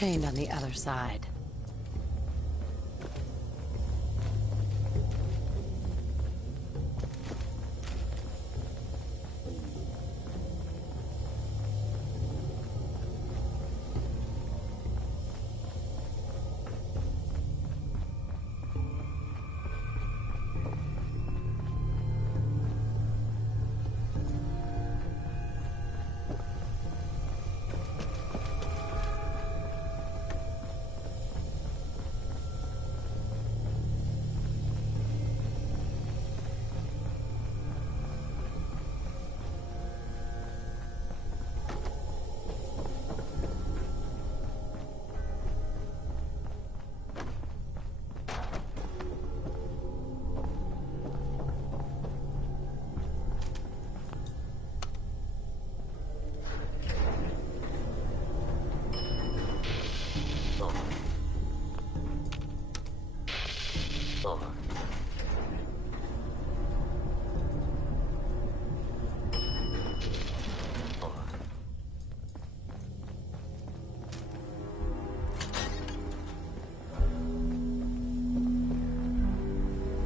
chained on the other side.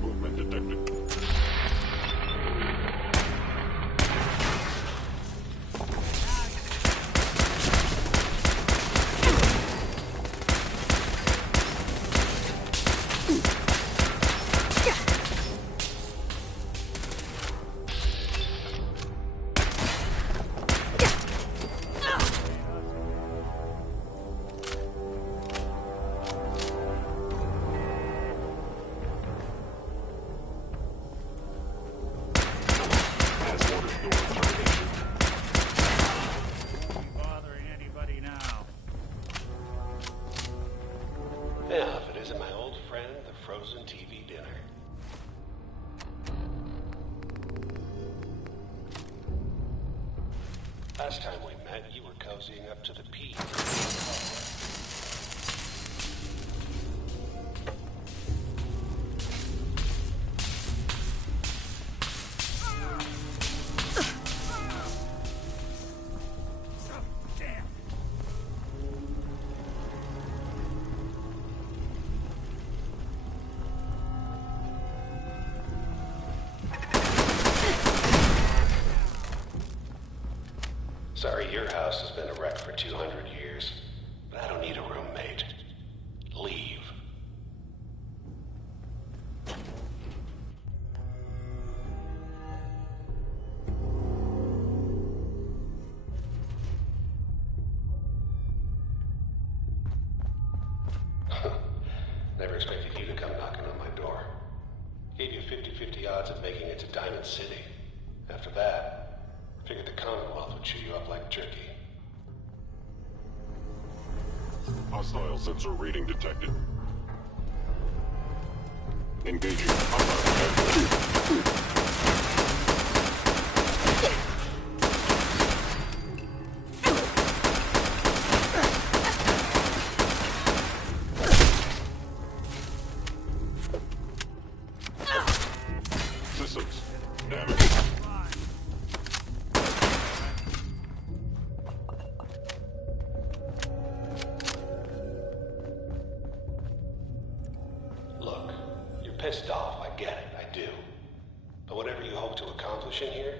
Movement detected. Bothering anybody now. Yeah, if it isn't my old friend, the frozen TV dinner. Last time we met, you were cozying up to the pee. Damn. Sorry, your house has been a wreck for 200 years, but I don't need a roommate. Leave. Never expected you to come knocking on my door. Gave you 50-50 odds of making it to Diamond City. After that, figured the Commonwealth would chew you up like jerky. Hostile sensor reading detected. Engaging hostile. Systems damaged. Look, you're pissed off, I get it, I do. But whatever you hope to accomplish in here,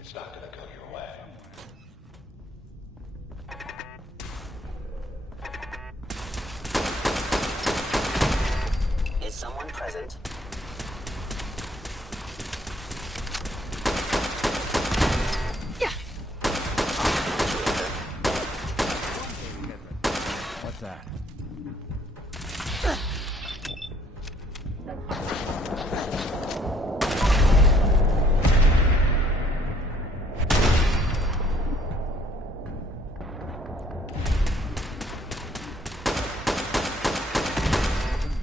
it's not gonna go your way. Is someone present? What's that?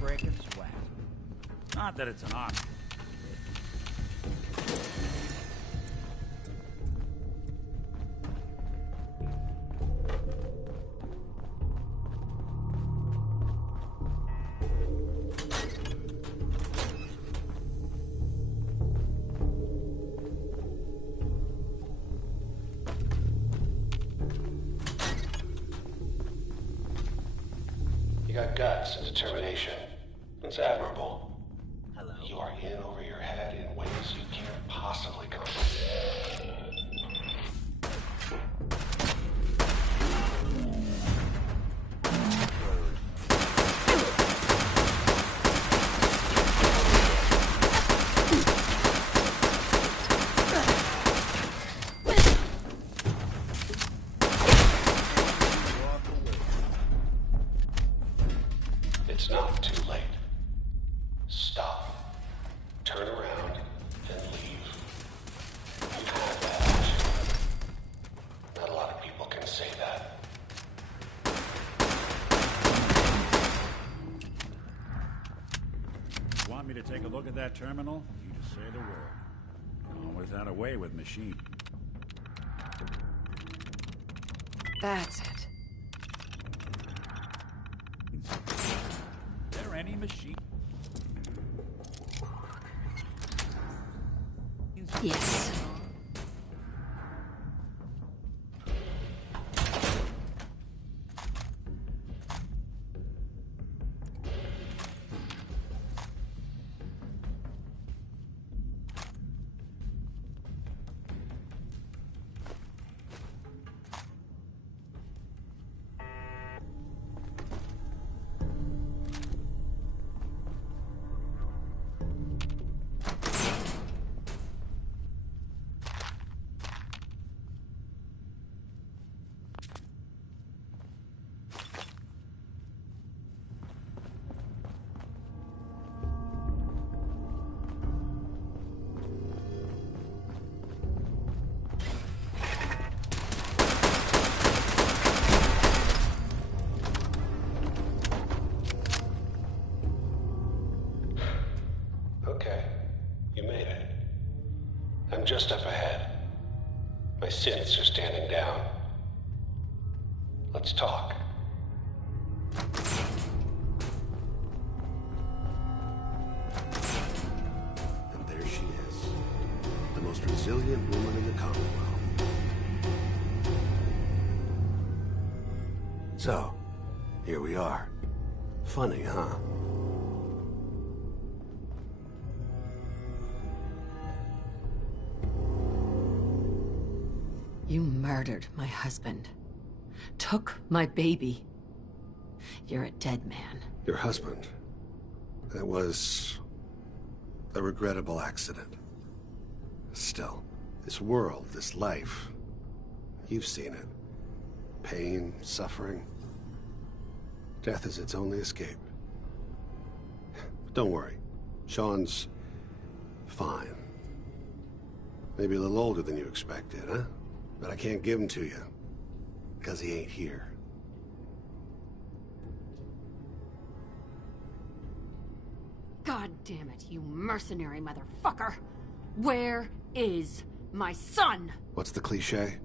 Breaking sweat. Not that it's an option. got guts and determination. It's admirable. You are in over your head in ways you can't possibly comprehend. It's not too late. Stop. Turn around and leave. You have that option. Not a lot of people can say that. You want me to take a look at that terminal? You just say the word. Always had a way with machine. That's it. Is there any machine? Yes. Okay, you made it. I'm just up ahead. My synths are standing down. Let's talk. And there she is. The most resilient woman in the Commonwealth. So, here we are. Funny, huh? You murdered my husband. Took my baby. You're a dead man. Your husband. That was a regrettable accident. Still, this world, this life, you've seen it. Pain, suffering. Death is its only escape. But don't worry. Sean's fine. Maybe a little older than you expected, huh? But I can't give him to you, because he ain't here. God damn it, you mercenary motherfucker! Where is my son? What's the cliche?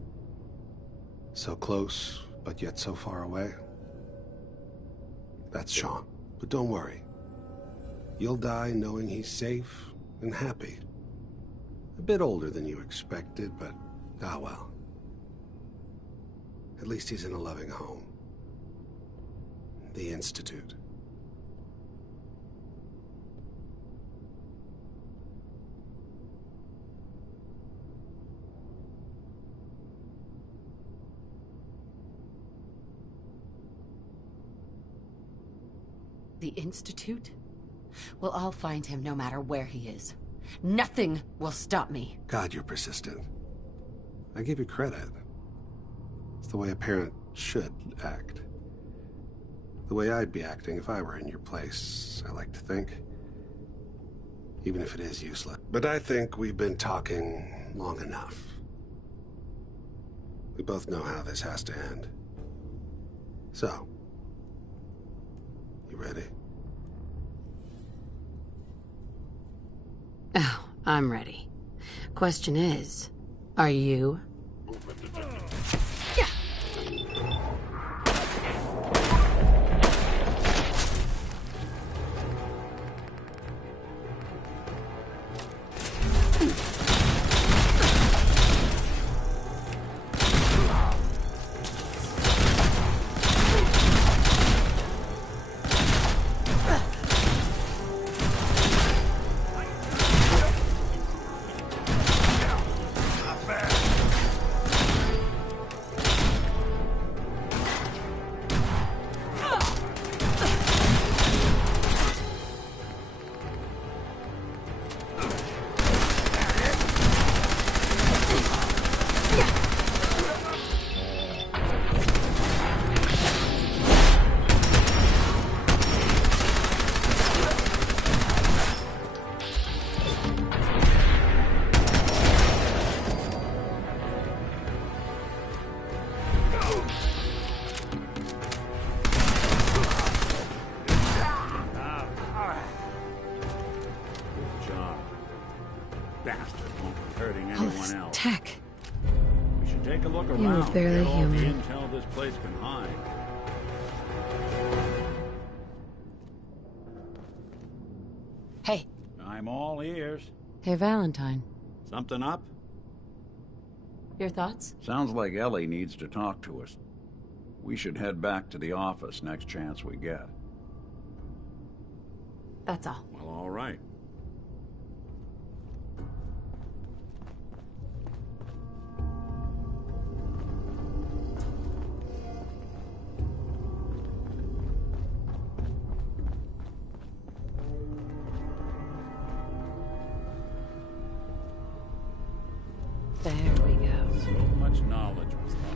So close, but yet so far away? That's Sean. But don't worry. You'll die knowing he's safe and happy. A bit older than you expected, but ah well. At least he's in a loving home. The Institute. The Institute? Well, I'll find him no matter where he is. Nothing will stop me. God, you're persistent. I give you credit. It's the way a parent should act. The way I'd be acting if I were in your place, I like to think. Even if it is useless. But I think we've been talking long enough. We both know how this has to end. So, you ready? Oh, I'm ready. Question is, are you? bastard won't be hurting anyone else. Tech. We should take a look You around. were barely Get all the human. intel this place can hide. Hey. I'm all ears. Hey, Valentine. Something up? Your thoughts? Sounds like Ellie needs to talk to us. We should head back to the office next chance we get. That's all. Well, all right. There we go. So much knowledge was lost.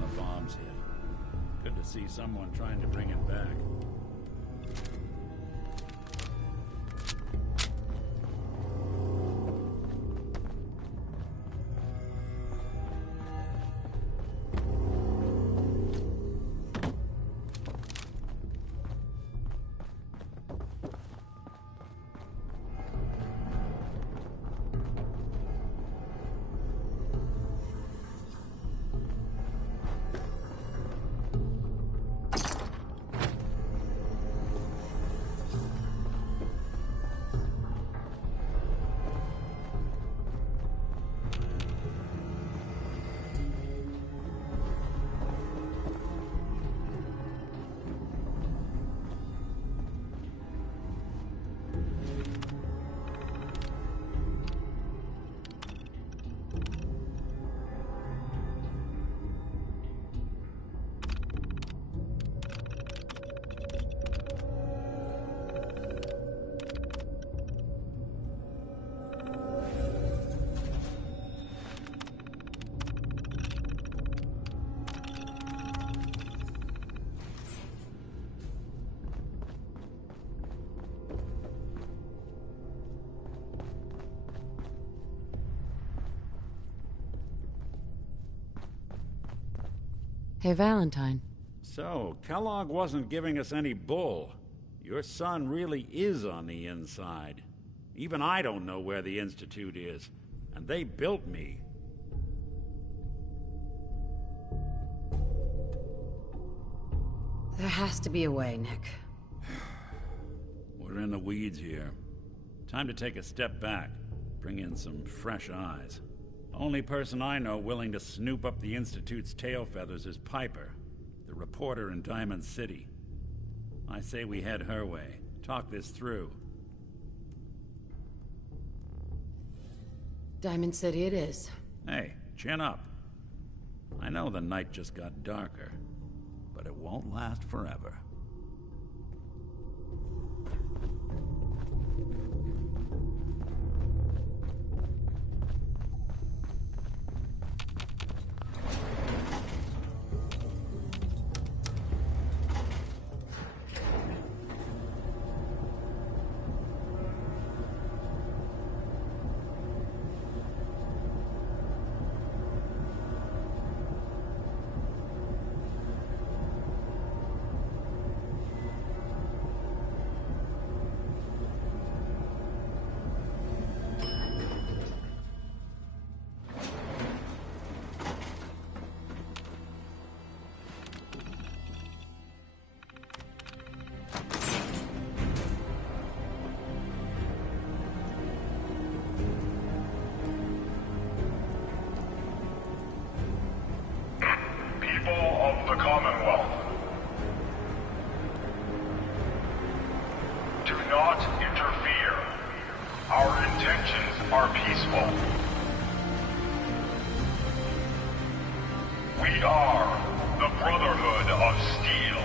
The bomb's hit. Good to see someone trying to bring it back. Hey, Valentine. So, Kellogg wasn't giving us any bull. Your son really is on the inside. Even I don't know where the Institute is. And they built me. There has to be a way, Nick. We're in the weeds here. Time to take a step back. Bring in some fresh eyes. Only person I know willing to snoop up the Institute's tail feathers is Piper, the reporter in Diamond City. I say we head her way. Talk this through. Diamond City it is. Hey, chin up. I know the night just got darker, but it won't last forever. The Commonwealth. Do not interfere. Our intentions are peaceful. We are the Brotherhood of Steel.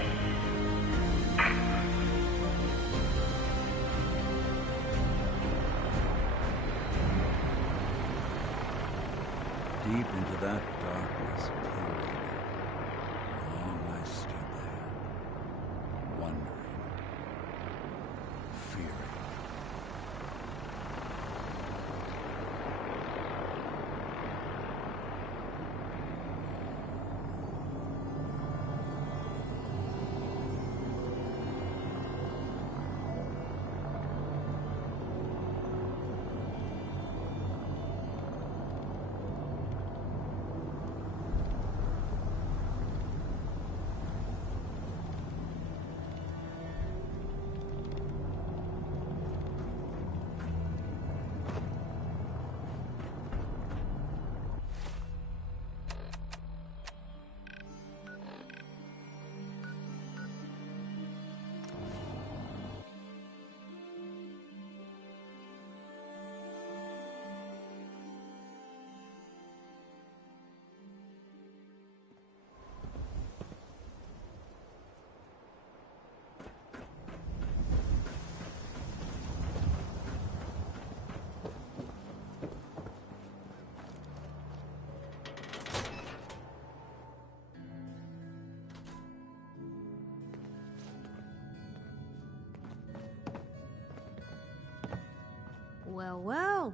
Deep into that darkness peered. Long I stood there, wondering, fearing. Well, well.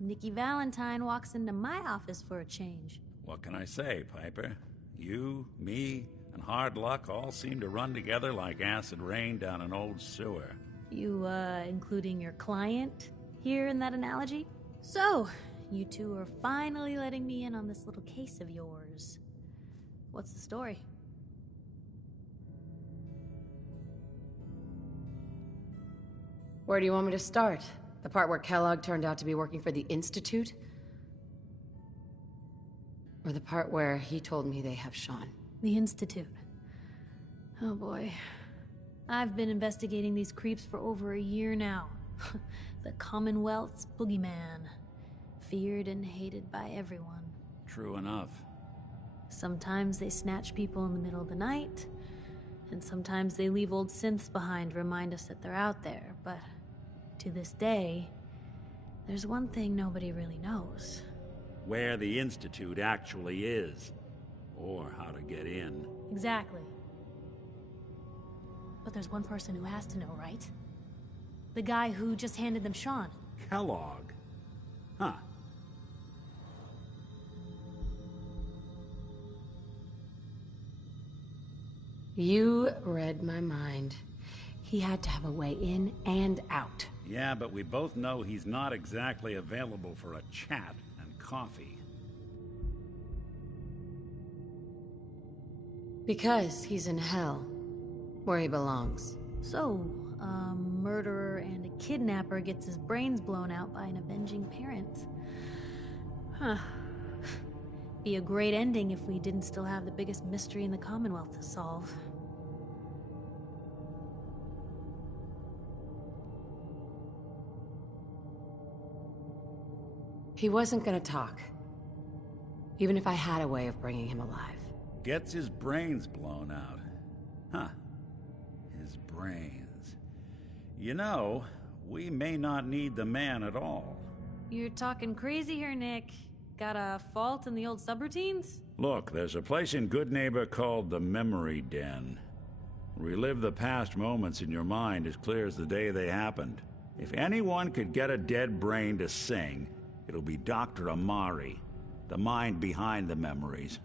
Nikki Valentine walks into my office for a change. What can I say, Piper? You, me, and hard luck all seem to run together like acid rain down an old sewer. You, including your client here in that analogy? So, you two are finally letting me in on this little case of yours. What's the story? Where do you want me to start? The part where Kellogg turned out to be working for the Institute? Or the part where he told me they have Sean? The Institute. Oh boy. I've been investigating these creeps for over a year now. The Commonwealth's boogeyman. Feared and hated by everyone. True enough. Sometimes they snatch people in the middle of the night, and sometimes they leave old synths behind to remind us that they're out there, but to this day, there's one thing nobody really knows. Where the Institute actually is. Or how to get in. Exactly. But there's one person who has to know, right? The guy who just handed them Sean. Kellogg? Huh. You read my mind. He had to have a way in and out. Yeah, but we both know he's not exactly available for a chat and coffee. Because he's in hell, where he belongs. So, a murderer and a kidnapper gets his brains blown out by an avenging parent. Huh. Be a great ending if we didn't still have the biggest mystery in the Commonwealth to solve. He wasn't gonna talk. Even if I had a way of bringing him alive. Gets his brains blown out. Huh. His brains. You know, we may not need the man at all. You're talking crazy here, Nick. Got a fault in the old subroutines? Look, there's a place in Good Neighbor called the Memory Den. Relive the past moments in your mind as clear as the day they happened. If anyone could get a dead brain to sing, it'll be Dr. Amari, the mind behind the memories.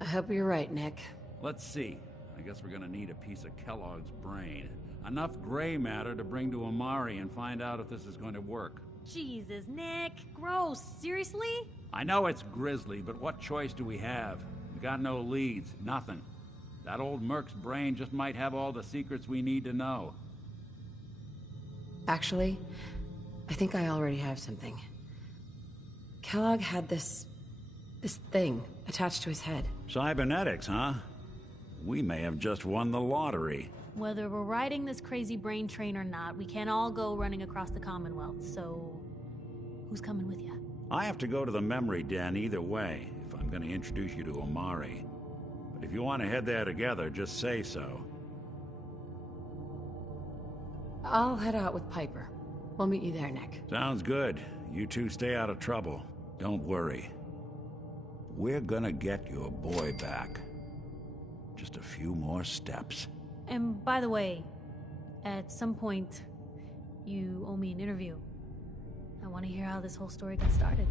I hope you're right, Nick. Let's see. I guess we're gonna need a piece of Kellogg's brain. Enough gray matter to bring to Amari and find out if this is going to work. Jesus, Nick. Gross. Seriously? I know it's grisly, but what choice do we have? We got no leads, nothing. That old Merc's brain just might have all the secrets we need to know. Actually, I think I already have something. Kellogg had this thing attached to his head. Cybernetics, huh? We may have just won the lottery. Whether we're riding this crazy brain train or not, we can't all go running across the Commonwealth, so... who's coming with you? I have to go to the Memory Den either way, if I'm gonna introduce you to Omari. But if you want to head there together, just say so. I'll head out with Piper. We'll meet you there, Nick. Sounds good. You two stay out of trouble. Don't worry. We're gonna get your boy back. Just a few more steps. And by the way, at some point, you owe me an interview. I want to hear how this whole story got started.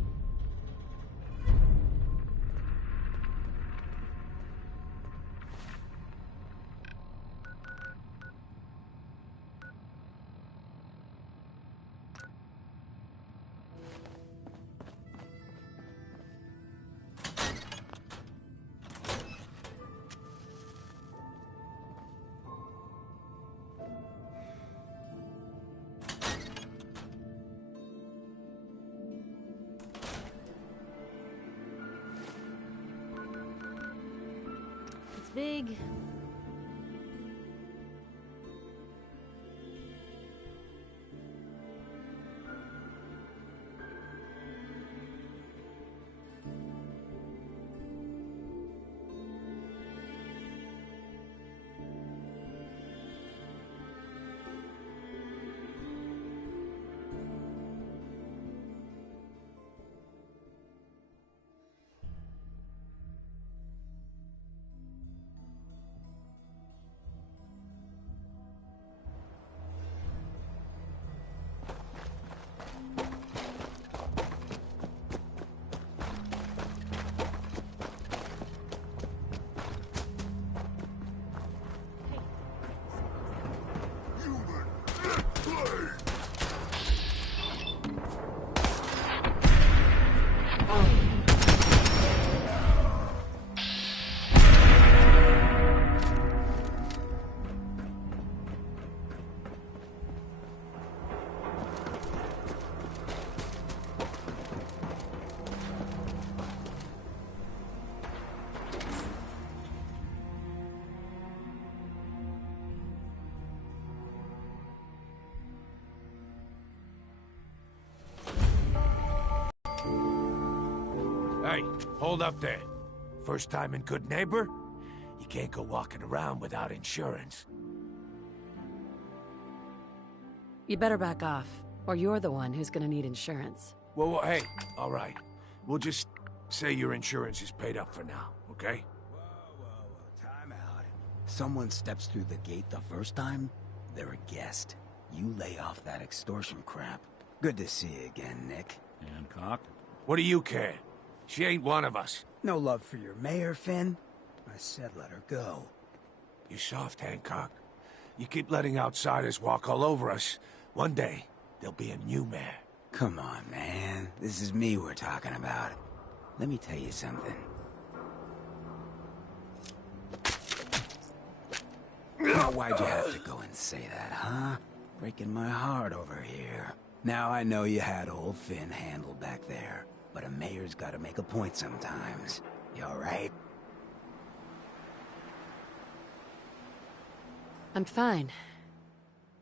Big. Hold up there. First time in Good Neighbor? You can't go walking around without insurance. You better back off, or you're the one who's gonna need insurance. Well, hey, all right. We'll just say your insurance is paid up for now, okay? Time out. Someone steps through the gate the first time, they're a guest. You lay off that extortion crap. Good to see you again, Nick. Hancock? What do you care? She ain't one of us. No love for your mayor, Finn? I said let her go. You soft, Hancock. You keep letting outsiders walk all over us. One day, there'll be a new mayor. Come on, man. This is me we're talking about. Let me tell you something. Oh, why'd you have to go and say that, huh? Breaking my heart over here. Now I know you had old Finn handled back there, but a mayor's gotta make a point sometimes. You alright? I'm fine.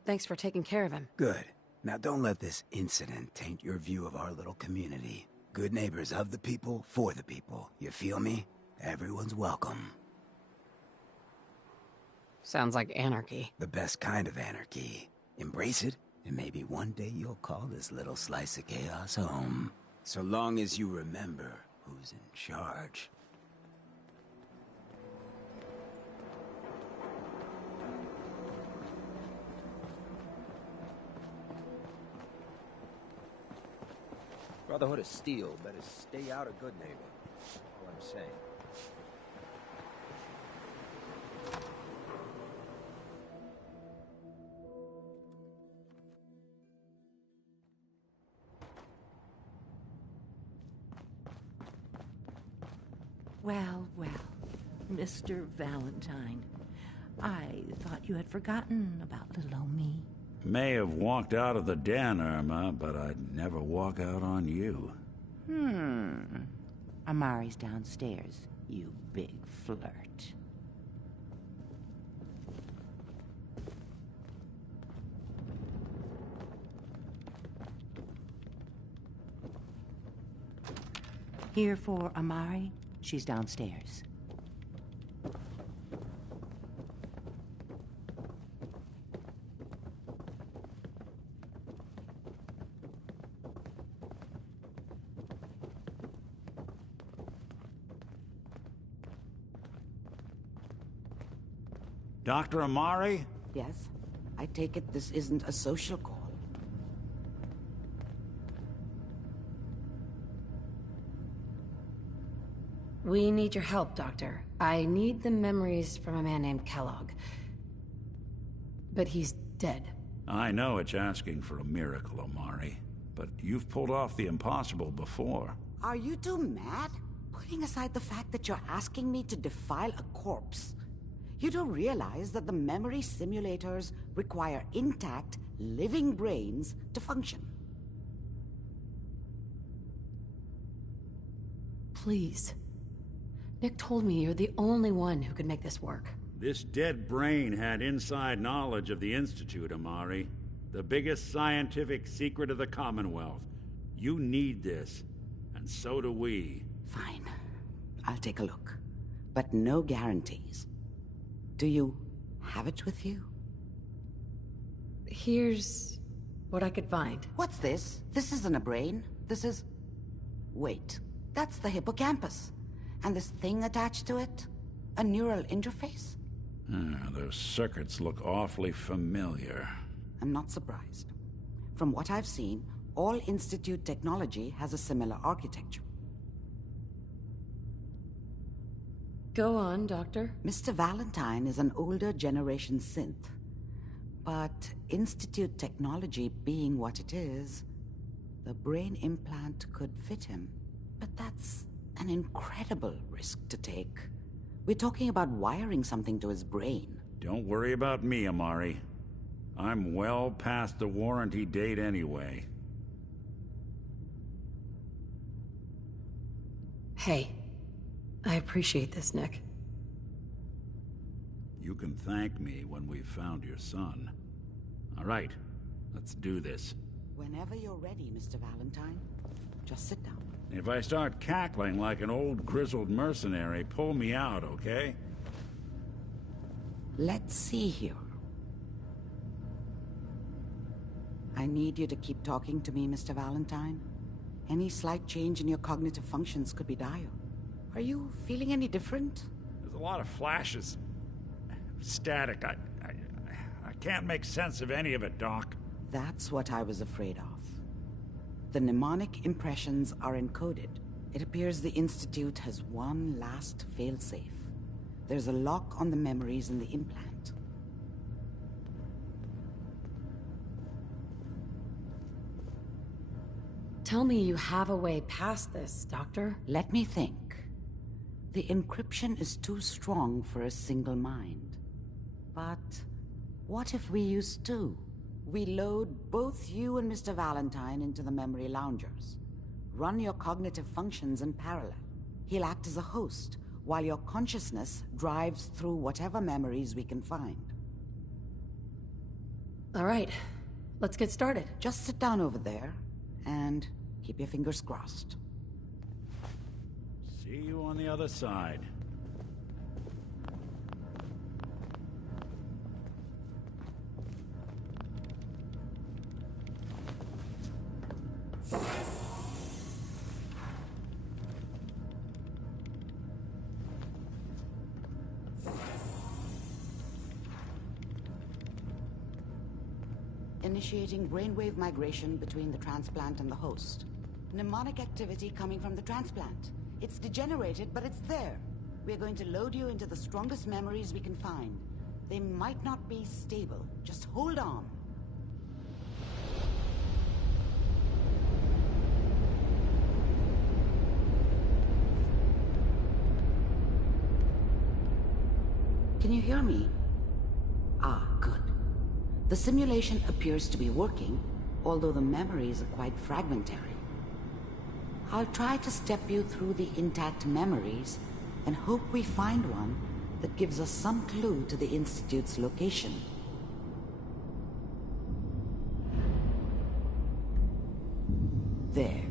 Thanks for taking care of him. Good. Now don't let this incident taint your view of our little community. Good neighbors of the people, for the people. You feel me? Everyone's welcome. Sounds like anarchy. The best kind of anarchy. Embrace it, and maybe one day you'll call this little slice of chaos home. So long as you remember who's in charge. Brotherhood of Steel better stay out of Good Neighbor. That's all I'm saying. Well, well, Mr. Valentine. I thought you had forgotten about little old me. May have walked out of the den, Irma, but I'd never walk out on you. Amari's downstairs, you big flirt. Here for Amari? She's downstairs. Dr. Amari? Yes? I take it this isn't a social call. We need your help, Doctor. I need the memories from a man named Kellogg. But he's dead. I know it's asking for a miracle, Amari, but you've pulled off the impossible before. Are you two mad? Putting aside the fact that you're asking me to defile a corpse, you don't realize that the memory simulators require intact, living brains to function. Please. Nick told me you're the only one who could make this work. This dead brain had inside knowledge of the Institute, Amari. The biggest scientific secret of the Commonwealth. You need this, and so do we. Fine. I'll take a look. But no guarantees. Do you have it with you? Here's what I could find. What's this? This isn't a brain. This is... Wait. That's the hippocampus. And this thing attached to it? A neural interface? Those circuits look awfully familiar. I'm not surprised. From what I've seen, all Institute technology has a similar architecture. Go on, Doctor. Mr. Valentine is an older generation synth. But Institute technology being what it is, the brain implant could fit him. But that's an incredible risk to take. We're talking about wiring something to his brain. Don't worry about me, Amari. I'm well past the warranty date anyway. Hey, I appreciate this, Nick. You can thank me when we've found your son. All right, let's do this. Whenever you're ready, Mr. Valentine, just sit down. If I start cackling like an old grizzled mercenary, pull me out, okay? Let's see here. I need you to keep talking to me, Mr. Valentine. Any slight change in your cognitive functions could be dire. Are you feeling any different? There's a lot of flashes. Static. I can't make sense of any of it, Doc. That's what I was afraid of. The mnemonic impressions are encoded. It appears the Institute has one last failsafe. There's a lock on the memories in the implant. Tell me you have a way past this, Doctor. Let me think. The encryption is too strong for a single mind. But what if we use two? We load both you and Mr. Valentine into the memory loungers. Run your cognitive functions in parallel. He'll act as a host, while your consciousness drives through whatever memories we can find. All right, let's get started. Just sit down over there, and keep your fingers crossed. See you on the other side. Initiating brainwave migration between the transplant and the host. Mnemonic activity coming from the transplant. It's degenerated, but it's there. We're going to load you into the strongest memories we can find. They might not be stable. Just hold on. Can you hear me? Ah, good. The simulation appears to be working, although the memories are quite fragmentary. I'll try to step you through the intact memories and hope we find one that gives us some clue to the Institute's location. There.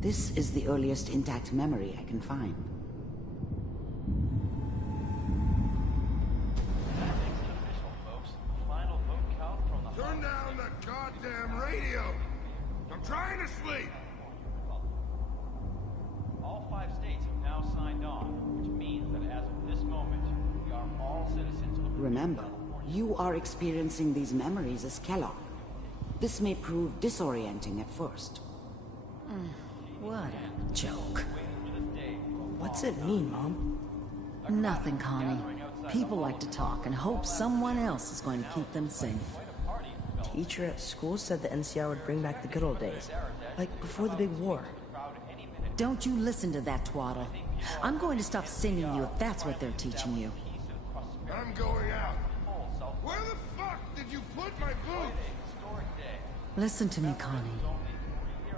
This is the earliest intact memory I can find. Turn down the goddamn radio! I'm trying to sleep! All 5 states have now signed on, which means that as of this moment, we are all citizens of the... Remember, you are experiencing these memories as Kellogg. This may prove disorienting at first. What a joke. What's it mean, Mom? Nothing, Connie. People like to talk and hope someone else is going to keep them safe. Teacher at school said the NCR would bring back the good old days, like before the big war. Don't you listen to that twaddle. I'm going to stop singing you if that's what they're teaching you. I'm going out. Where the fuck did you put my boots? Listen to me, Connie.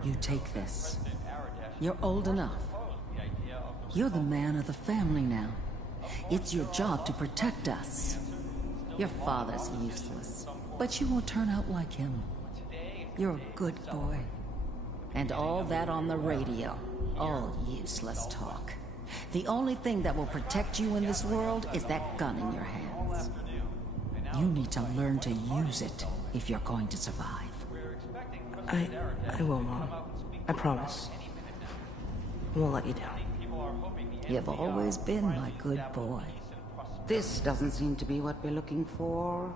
You take this. You're old enough. You're the man of the family now. It's your job to protect us. Your father's useless, but you won't turn out like him. You're a good boy. And all that on the radio, all useless talk. The only thing that will protect you in this world is that gun in your hands. You need to learn to use it if you're going to survive. I will, Mom. I promise. I won't let you down. You've always been my good boy. This doesn't seem to be what we're looking for.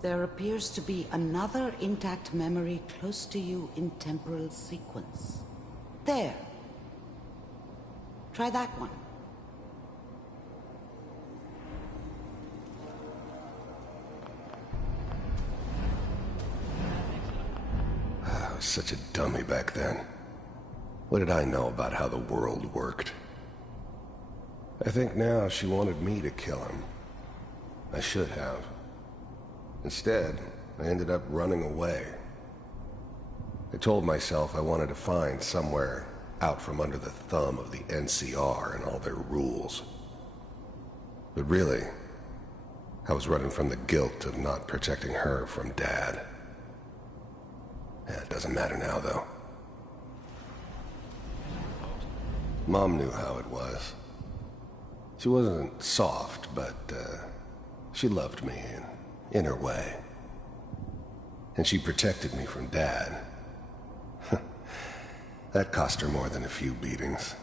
There appears to be another intact memory close to you in temporal sequence. There. Try that one. I was such a dummy back then. What did I know about how the world worked? I think now she wanted me to kill him. I should have. Instead, I ended up running away. I told myself I wanted to find somewhere out from under the thumb of the NCR and all their rules. But really, I was running from the guilt of not protecting her from Dad. Yeah, it doesn't matter now, though. Mom knew how it was. She wasn't soft, but she loved me in her way. And she protected me from Dad. That cost her more than a few beatings.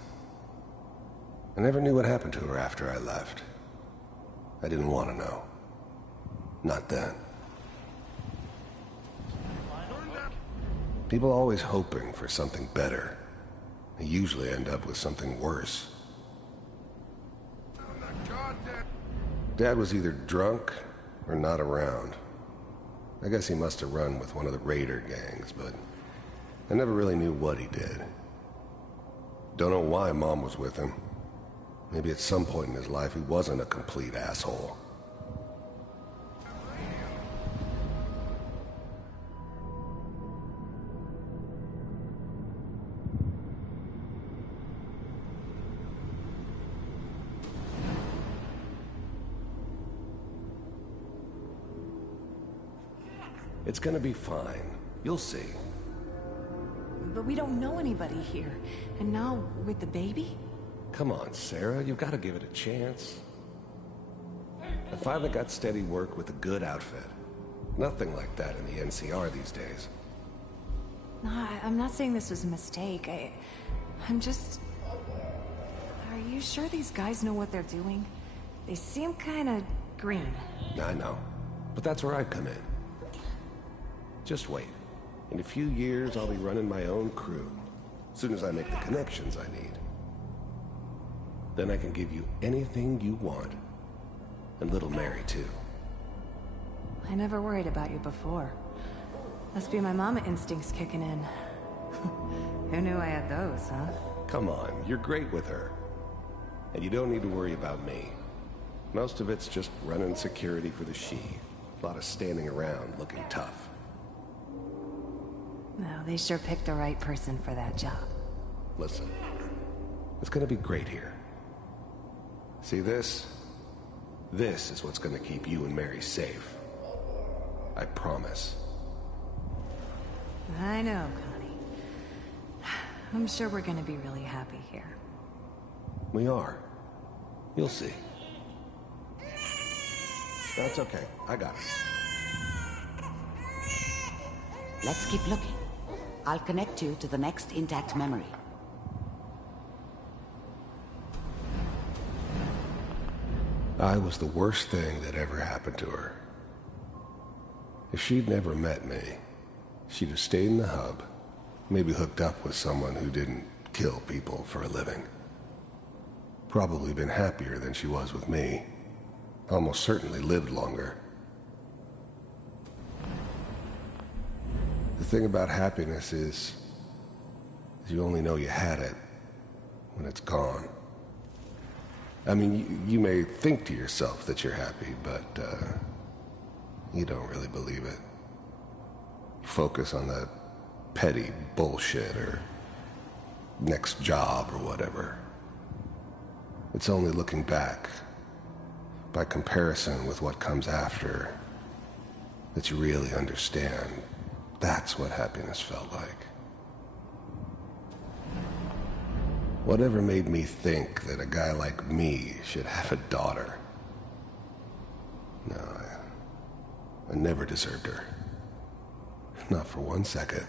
I never knew what happened to her after I left. I didn't want to know. Not then. People always hoping for something better. They usually end up with something worse. Dad was either drunk or not around. I guess he must have run with one of the raider gangs, but I never really knew what he did. Don't know why Mom was with him. Maybe at some point in his life he wasn't a complete asshole. It's gonna be fine. You'll see. But we don't know anybody here. And now, with the baby? Come on, Sarah. You've got to give it a chance. I finally got steady work with a good outfit. Nothing like that in the NCR these days. No, I'm not saying this was a mistake. I'm just... Are you sure these guys know what they're doing? They seem kinda green. I know. But that's where I come in. Just wait. In a few years, I'll be running my own crew. As soon as I make the connections I need. Then I can give you anything you want. And little Mary, too. I never worried about you before. Must be my mama instincts kicking in. Who knew I had those, huh? Come on, you're great with her. And you don't need to worry about me. Most of it's just running security for the she. A lot of standing around looking tough. No, they sure picked the right person for that job. Listen, it's gonna be great here. See this? This is what's gonna keep you and Mary safe. I promise. I know, Connie. I'm sure we're gonna be really happy here. We are. You'll see. That's okay. I got it. Let's keep looking. I'll connect you to the next intact memory. I was the worst thing that ever happened to her. If she'd never met me, she'd have stayed in the hub, maybe hooked up with someone who didn't kill people for a living. Probably been happier than she was with me. Almost certainly lived longer. The thing about happiness is you only know you had it when it's gone. I mean, you may think to yourself that you're happy, but you don't really believe it. You focus on that petty bullshit or next job or whatever. It's only looking back, by comparison with what comes after, that you really understand. That's what happiness felt like. Whatever made me think that a guy like me should have a daughter? No, I never deserved her. Not for 1 second.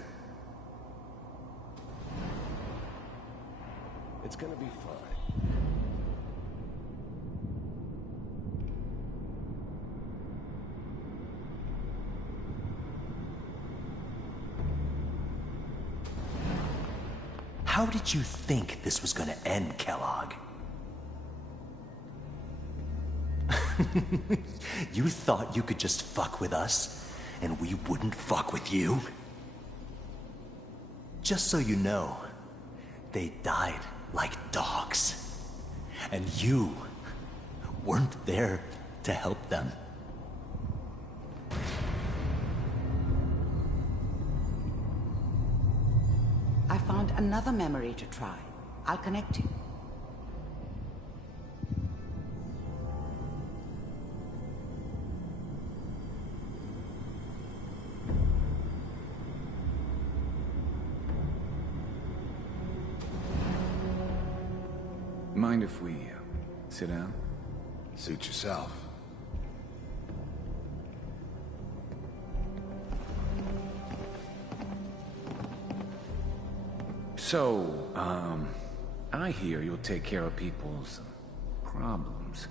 It's gonna be fine. How did you think this was gonna end, Kellogg? You thought you could just fuck with us, and we wouldn't fuck with you? Just so you know, they died like dogs. And you weren't there to help them. I found another memory to try. I'll connect you. Mind if we sit down? Suit yourself. So, I hear you'll take care of people's problems.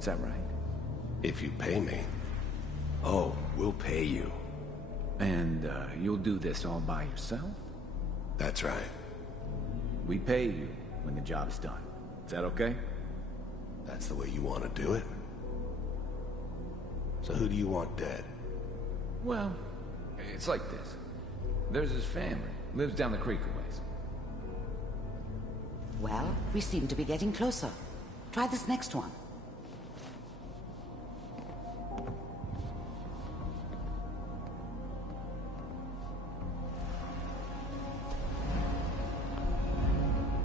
Is that right? If you pay me. Oh, we'll pay you. And, you'll do this all by yourself? That's right. We pay you when the job's done. Is that okay? That's the way you want to do it? So who do you want dead? Well, it's like this. There's his family. Lives down the creek a ways. Well, we seem to be getting closer. Try this next one.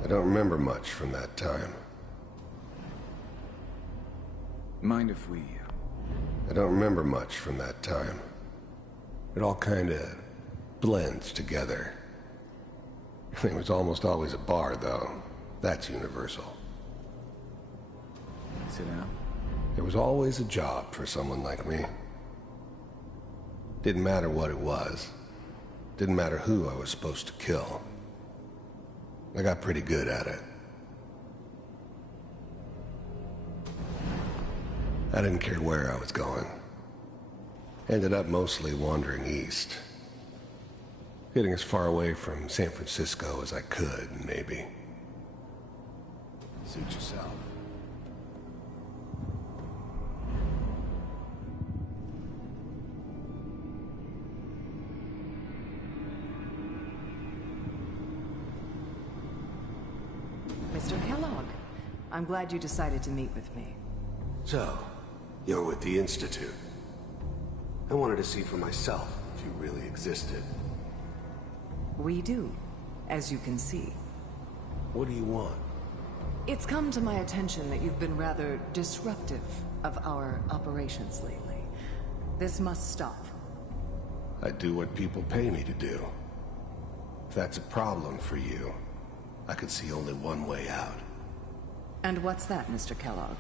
I don't remember much from that time. Mind if we... I don't remember much from that time. It all kinda blends together. It was almost always a bar, though. That's universal. Sit down. There was always a job for someone like me. Didn't matter what it was. Didn't matter who I was supposed to kill. I got pretty good at it. I didn't care where I was going. Ended up mostly wandering east. Getting as far away from San Francisco as I could, maybe. Suit yourself. Mr. Kellogg, I'm glad you decided to meet with me. So, you're with the Institute. I wanted to see for myself if you really existed. We do, as you can see. What do you want? It's come to my attention that you've been rather disruptive of our operations lately. This must stop. I do what people pay me to do. If that's a problem for you, I could see only one way out. And what's that, Mr. Kellogg?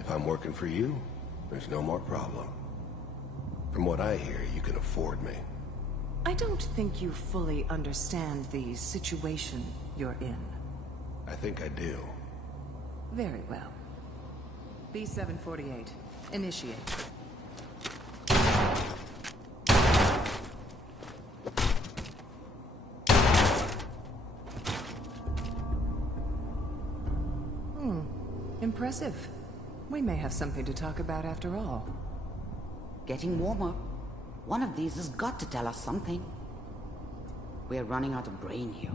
If I'm working for you, there's no more problem. From what I hear, you can afford me. I don't think you fully understand the situation you're in. I think I do. Very well. B-748, initiate. Impressive. We may have something to talk about after all. Getting warmer. One of these has got to tell us something. We're running out of brain here.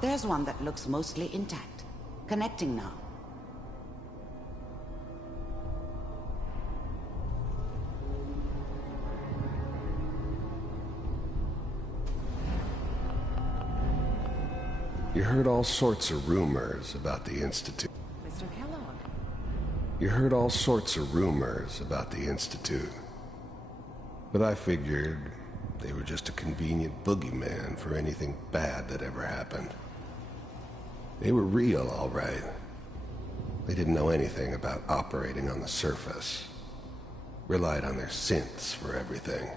There's one that looks mostly intact. Connecting now. You heard all sorts of rumors about the Institute. Mr. Kellogg. You heard all sorts of rumors about the Institute. But I figured they were just a convenient boogeyman for anything bad that ever happened. They were real, all right. They didn't know anything about operating on the surface. Relied on their synths for everything.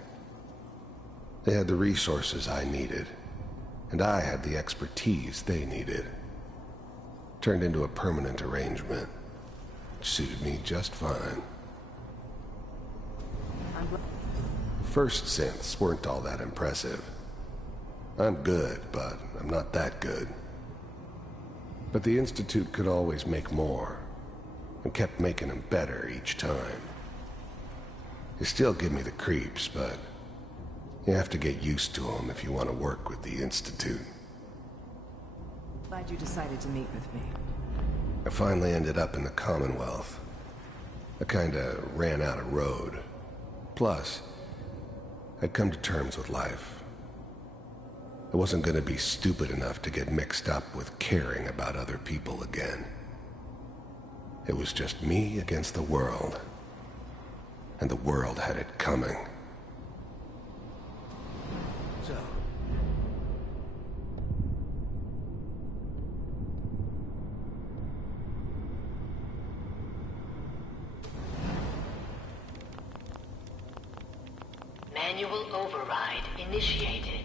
They had the resources I needed, and I had the expertise they needed. Turned into a permanent arrangement, which suited me just fine. First synths weren't all that impressive. I'm good, but I'm not that good. But the Institute could always make more, and kept making them better each time. They still give me the creeps, but you have to get used to them if you want to work with the Institute. Glad you decided to meet with me. I finally ended up in the Commonwealth. I kinda ran out of road. Plus, I'd come to terms with life. I wasn't gonna be stupid enough to get mixed up with caring about other people again. It was just me against the world. And the world had it coming. Manual override initiated.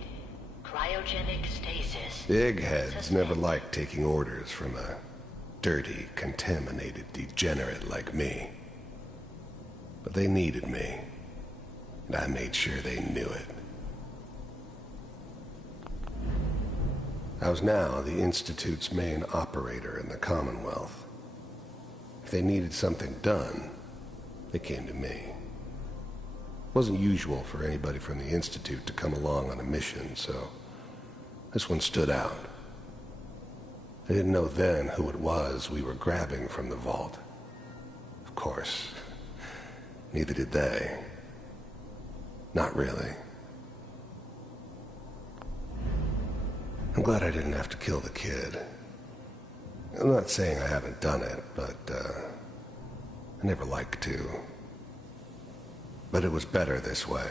Cryogenic stasis. The eggheads never liked taking orders from a dirty, contaminated degenerate like me. But they needed me, and I made sure they knew it. I was now the Institute's main operator in the Commonwealth. If they needed something done, they came to me. It wasn't usual for anybody from the Institute to come along on a mission, so this one stood out. I didn't know then who it was we were grabbing from the vault. Of course, neither did they. Not really. I'm glad I didn't have to kill the kid. I'm not saying I haven't done it, but I never liked to. But it was better this way.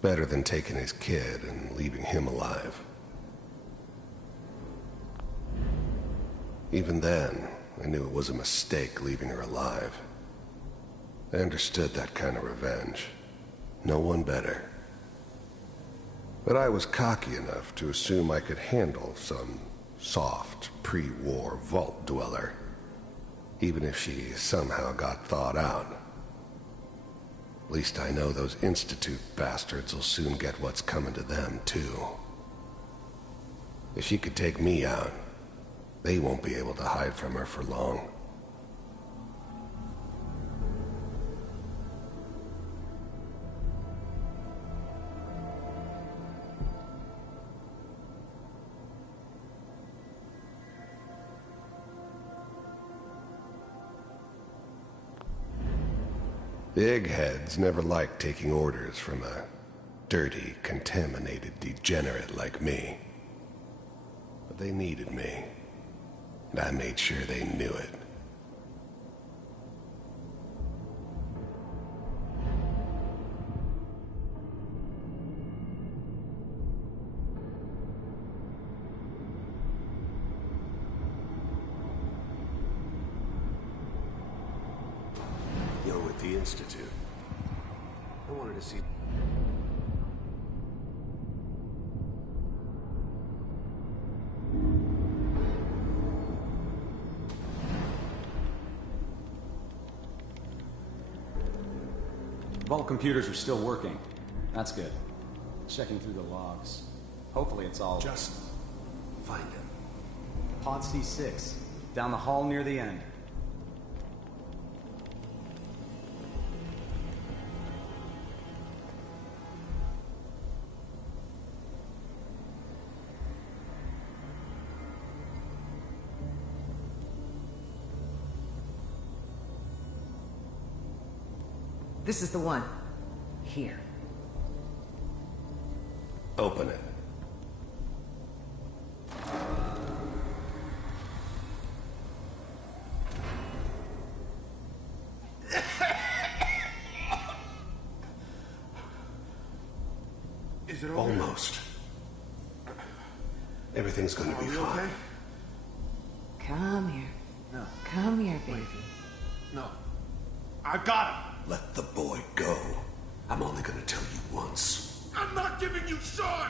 Better than taking his kid and leaving him alive. Even then, I knew it was a mistake leaving her alive. I understood that kind of revenge. No one better. But I was cocky enough to assume I could handle some soft, pre-war vault dweller, even if she somehow got thawed out. At least I know those Institute bastards will soon get what's coming to them, too. If she could take me out, they won't be able to hide from her for long. The eggheads never liked taking orders from a dirty, contaminated degenerate like me. But they needed me, and I made sure they knew it. You're with the Institute. I wanted to see... Vault computers are still working. That's good. Checking through the logs. Hopefully it's all... Just find him. Pod C6. Down the hall near the end. This is the one. Here. Open it. Is it over? Almost. Everything's gonna be fine. Okay? Come here. No. Come here, baby. No. I've got him. Let the boy go. I'm only gonna tell you once. I'm not giving you Sean!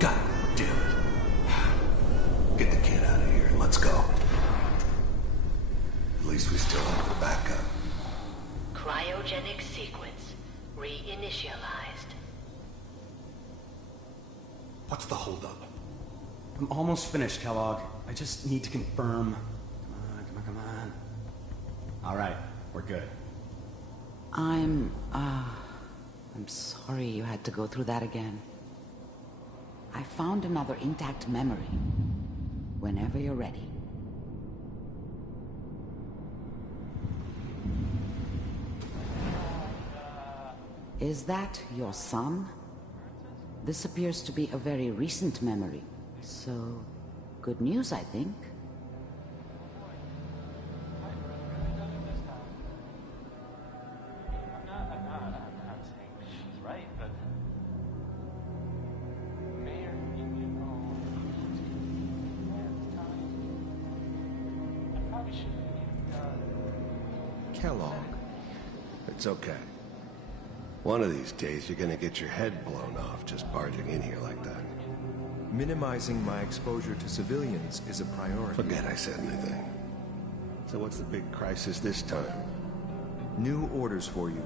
God damn it. Get the kid out of here and let's go. At least we still have the backup. Cryogenic sequence reinitialized. What's the holdup? I'm almost finished, Kellogg. I just need to confirm. Come on. All right, we're good. I'm sorry you had to go through that again. I found another intact memory. Whenever you're ready. Is that your son? This appears to be a very recent memory. So, good news, I think. Kellogg. It's okay. One of these days, you're gonna get your head blown off just barging in here like that. Minimizing my exposure to civilians is a priority. Forget I said anything. So what's the big crisis this time? New orders for you.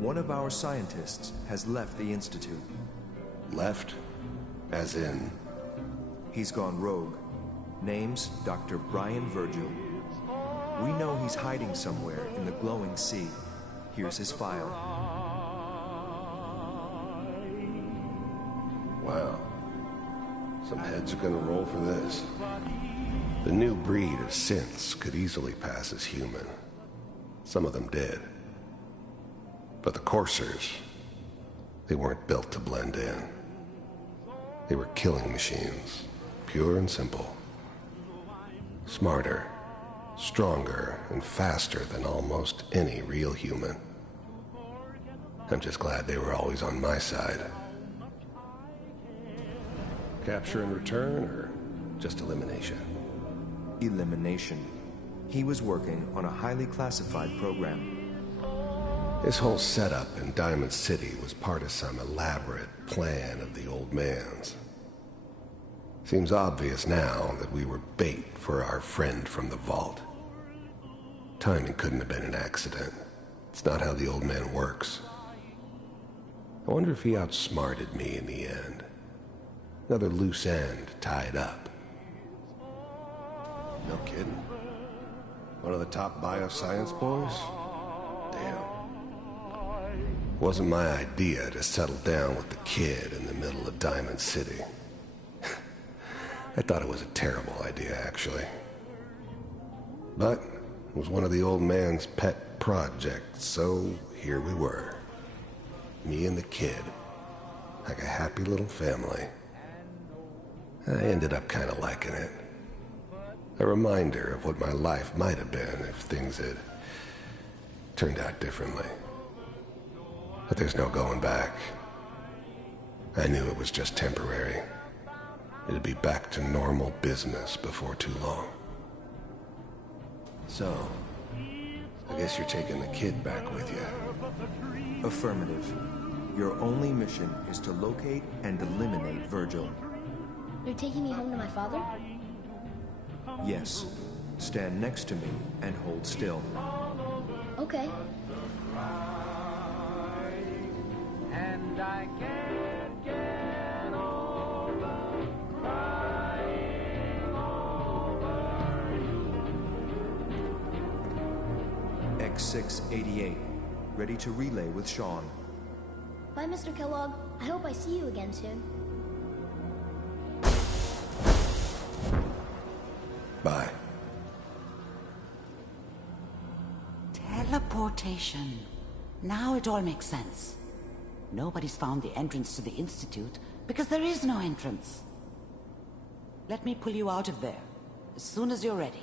One of our scientists has left the Institute. Left? As in? He's gone rogue. Name's Dr. Brian Virgil. We know he's hiding somewhere in the glowing sea. Here's his file. Wow. Some heads are gonna roll for this. The new breed of synths could easily pass as human. Some of them did. But the coursers, they weren't built to blend in. They were killing machines, pure and simple. Smarter, stronger, and faster than almost any real human. I'm just glad they were always on my side. Capture and return, or just elimination? Elimination. He was working on a highly classified program. This whole setup in Diamond City was part of some elaborate plan of the old man's. Seems obvious now that we were bait for our friend from the vault. Timing couldn't have been an accident. It's not how the old man works. I wonder if he outsmarted me in the end. Another loose end tied up. No kidding. One of the top bioscience boys? Damn. Wasn't my idea to settle down with the kid in the middle of Diamond City. I thought it was a terrible idea, actually. But it was one of the old man's pet projects, so here we were. Me and the kid. Like a happy little family. I ended up kind of liking it. A reminder of what my life might have been if things had turned out differently. But there's no going back. I knew it was just temporary. It'd be back to normal business before too long. So, I guess you're taking the kid back with you. Affirmative. Your only mission is to locate and eliminate Virgil. You're taking me home to my father? Yes. Stand next to me and hold still. Okay. And I can't get over crying over you. X688. Ready to relay with Sean. Bye, Mr. Kellogg. I hope I see you again soon. Bye. Teleportation. Now it all makes sense. Nobody's found the entrance to the Institute because there is no entrance. Let me pull you out of there as soon as you're ready.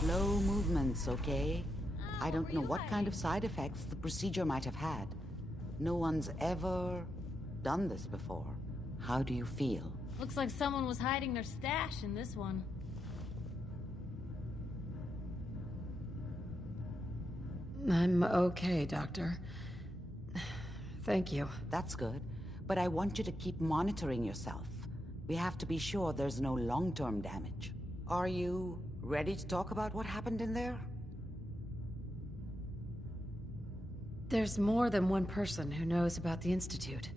Slow movements, okay? I don't know what kind of side effects the procedure might have had. No one's ever done this before. How do you feel? Looks like someone was hiding their stash in this one. I'm okay, Doctor. Thank you. That's good. But I want you to keep monitoring yourself. We have to be sure there's no long-term damage. Are you ready to talk about what happened in there? There's more than one person who knows about the Institute.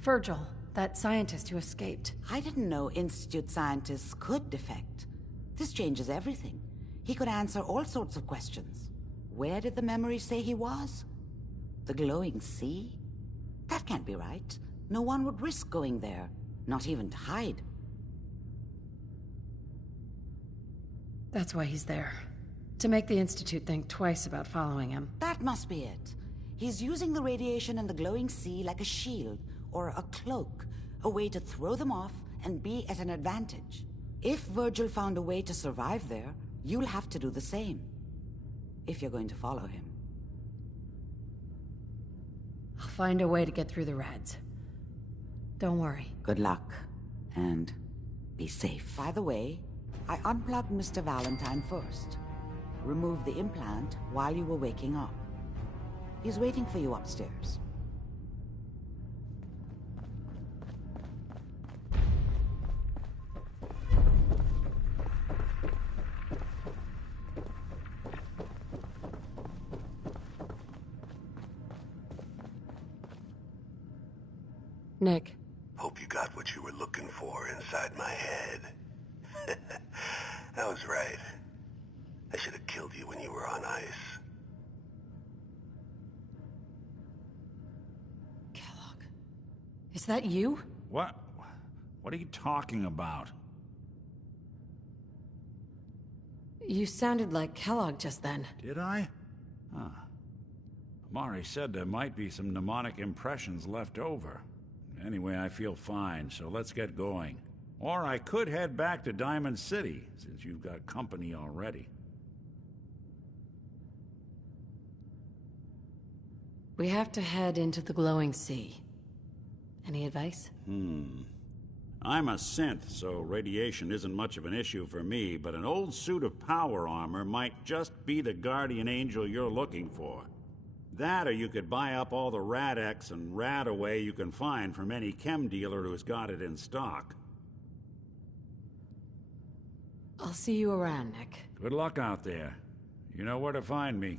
Virgil, that scientist who escaped. I didn't know Institute scientists could defect. This changes everything. He could answer all sorts of questions. Where did the memory say he was? The glowing sea? That can't be right. No one would risk going there, not even to hide. That's why he's there. To make the Institute think twice about following him. That must be it. He's using the radiation and the glowing sea like a shield, or a cloak. A way to throw them off and be at an advantage. If Virgil found a way to survive there, you'll have to do the same. If you're going to follow him. I'll find a way to get through the rats. Don't worry. Good luck, and be safe. By the way, I unplugged Mr. Valentine first. Removed the implant while you were waking up. He's waiting for you upstairs. Nick. Hope you got what you were looking for inside my head. I was right. I should have killed you when you were on ice. Kellogg. Is that you? What? What are you talking about? You sounded like Kellogg just then. Did I? Huh. Amari said there might be some mnemonic impressions left over. Anyway, I feel fine, so let's get going. Or I could head back to Diamond City, since you've got company already. We have to head into the glowing sea. Any advice? I'm a synth, so radiation isn't much of an issue for me, but an old suit of power armor might just be the guardian angel you're looking for. That, or you could buy up all the Rad-X and Rad-Away you can find from any chem dealer who's got it in stock. I'll see you around, Nick. Good luck out there. You know where to find me.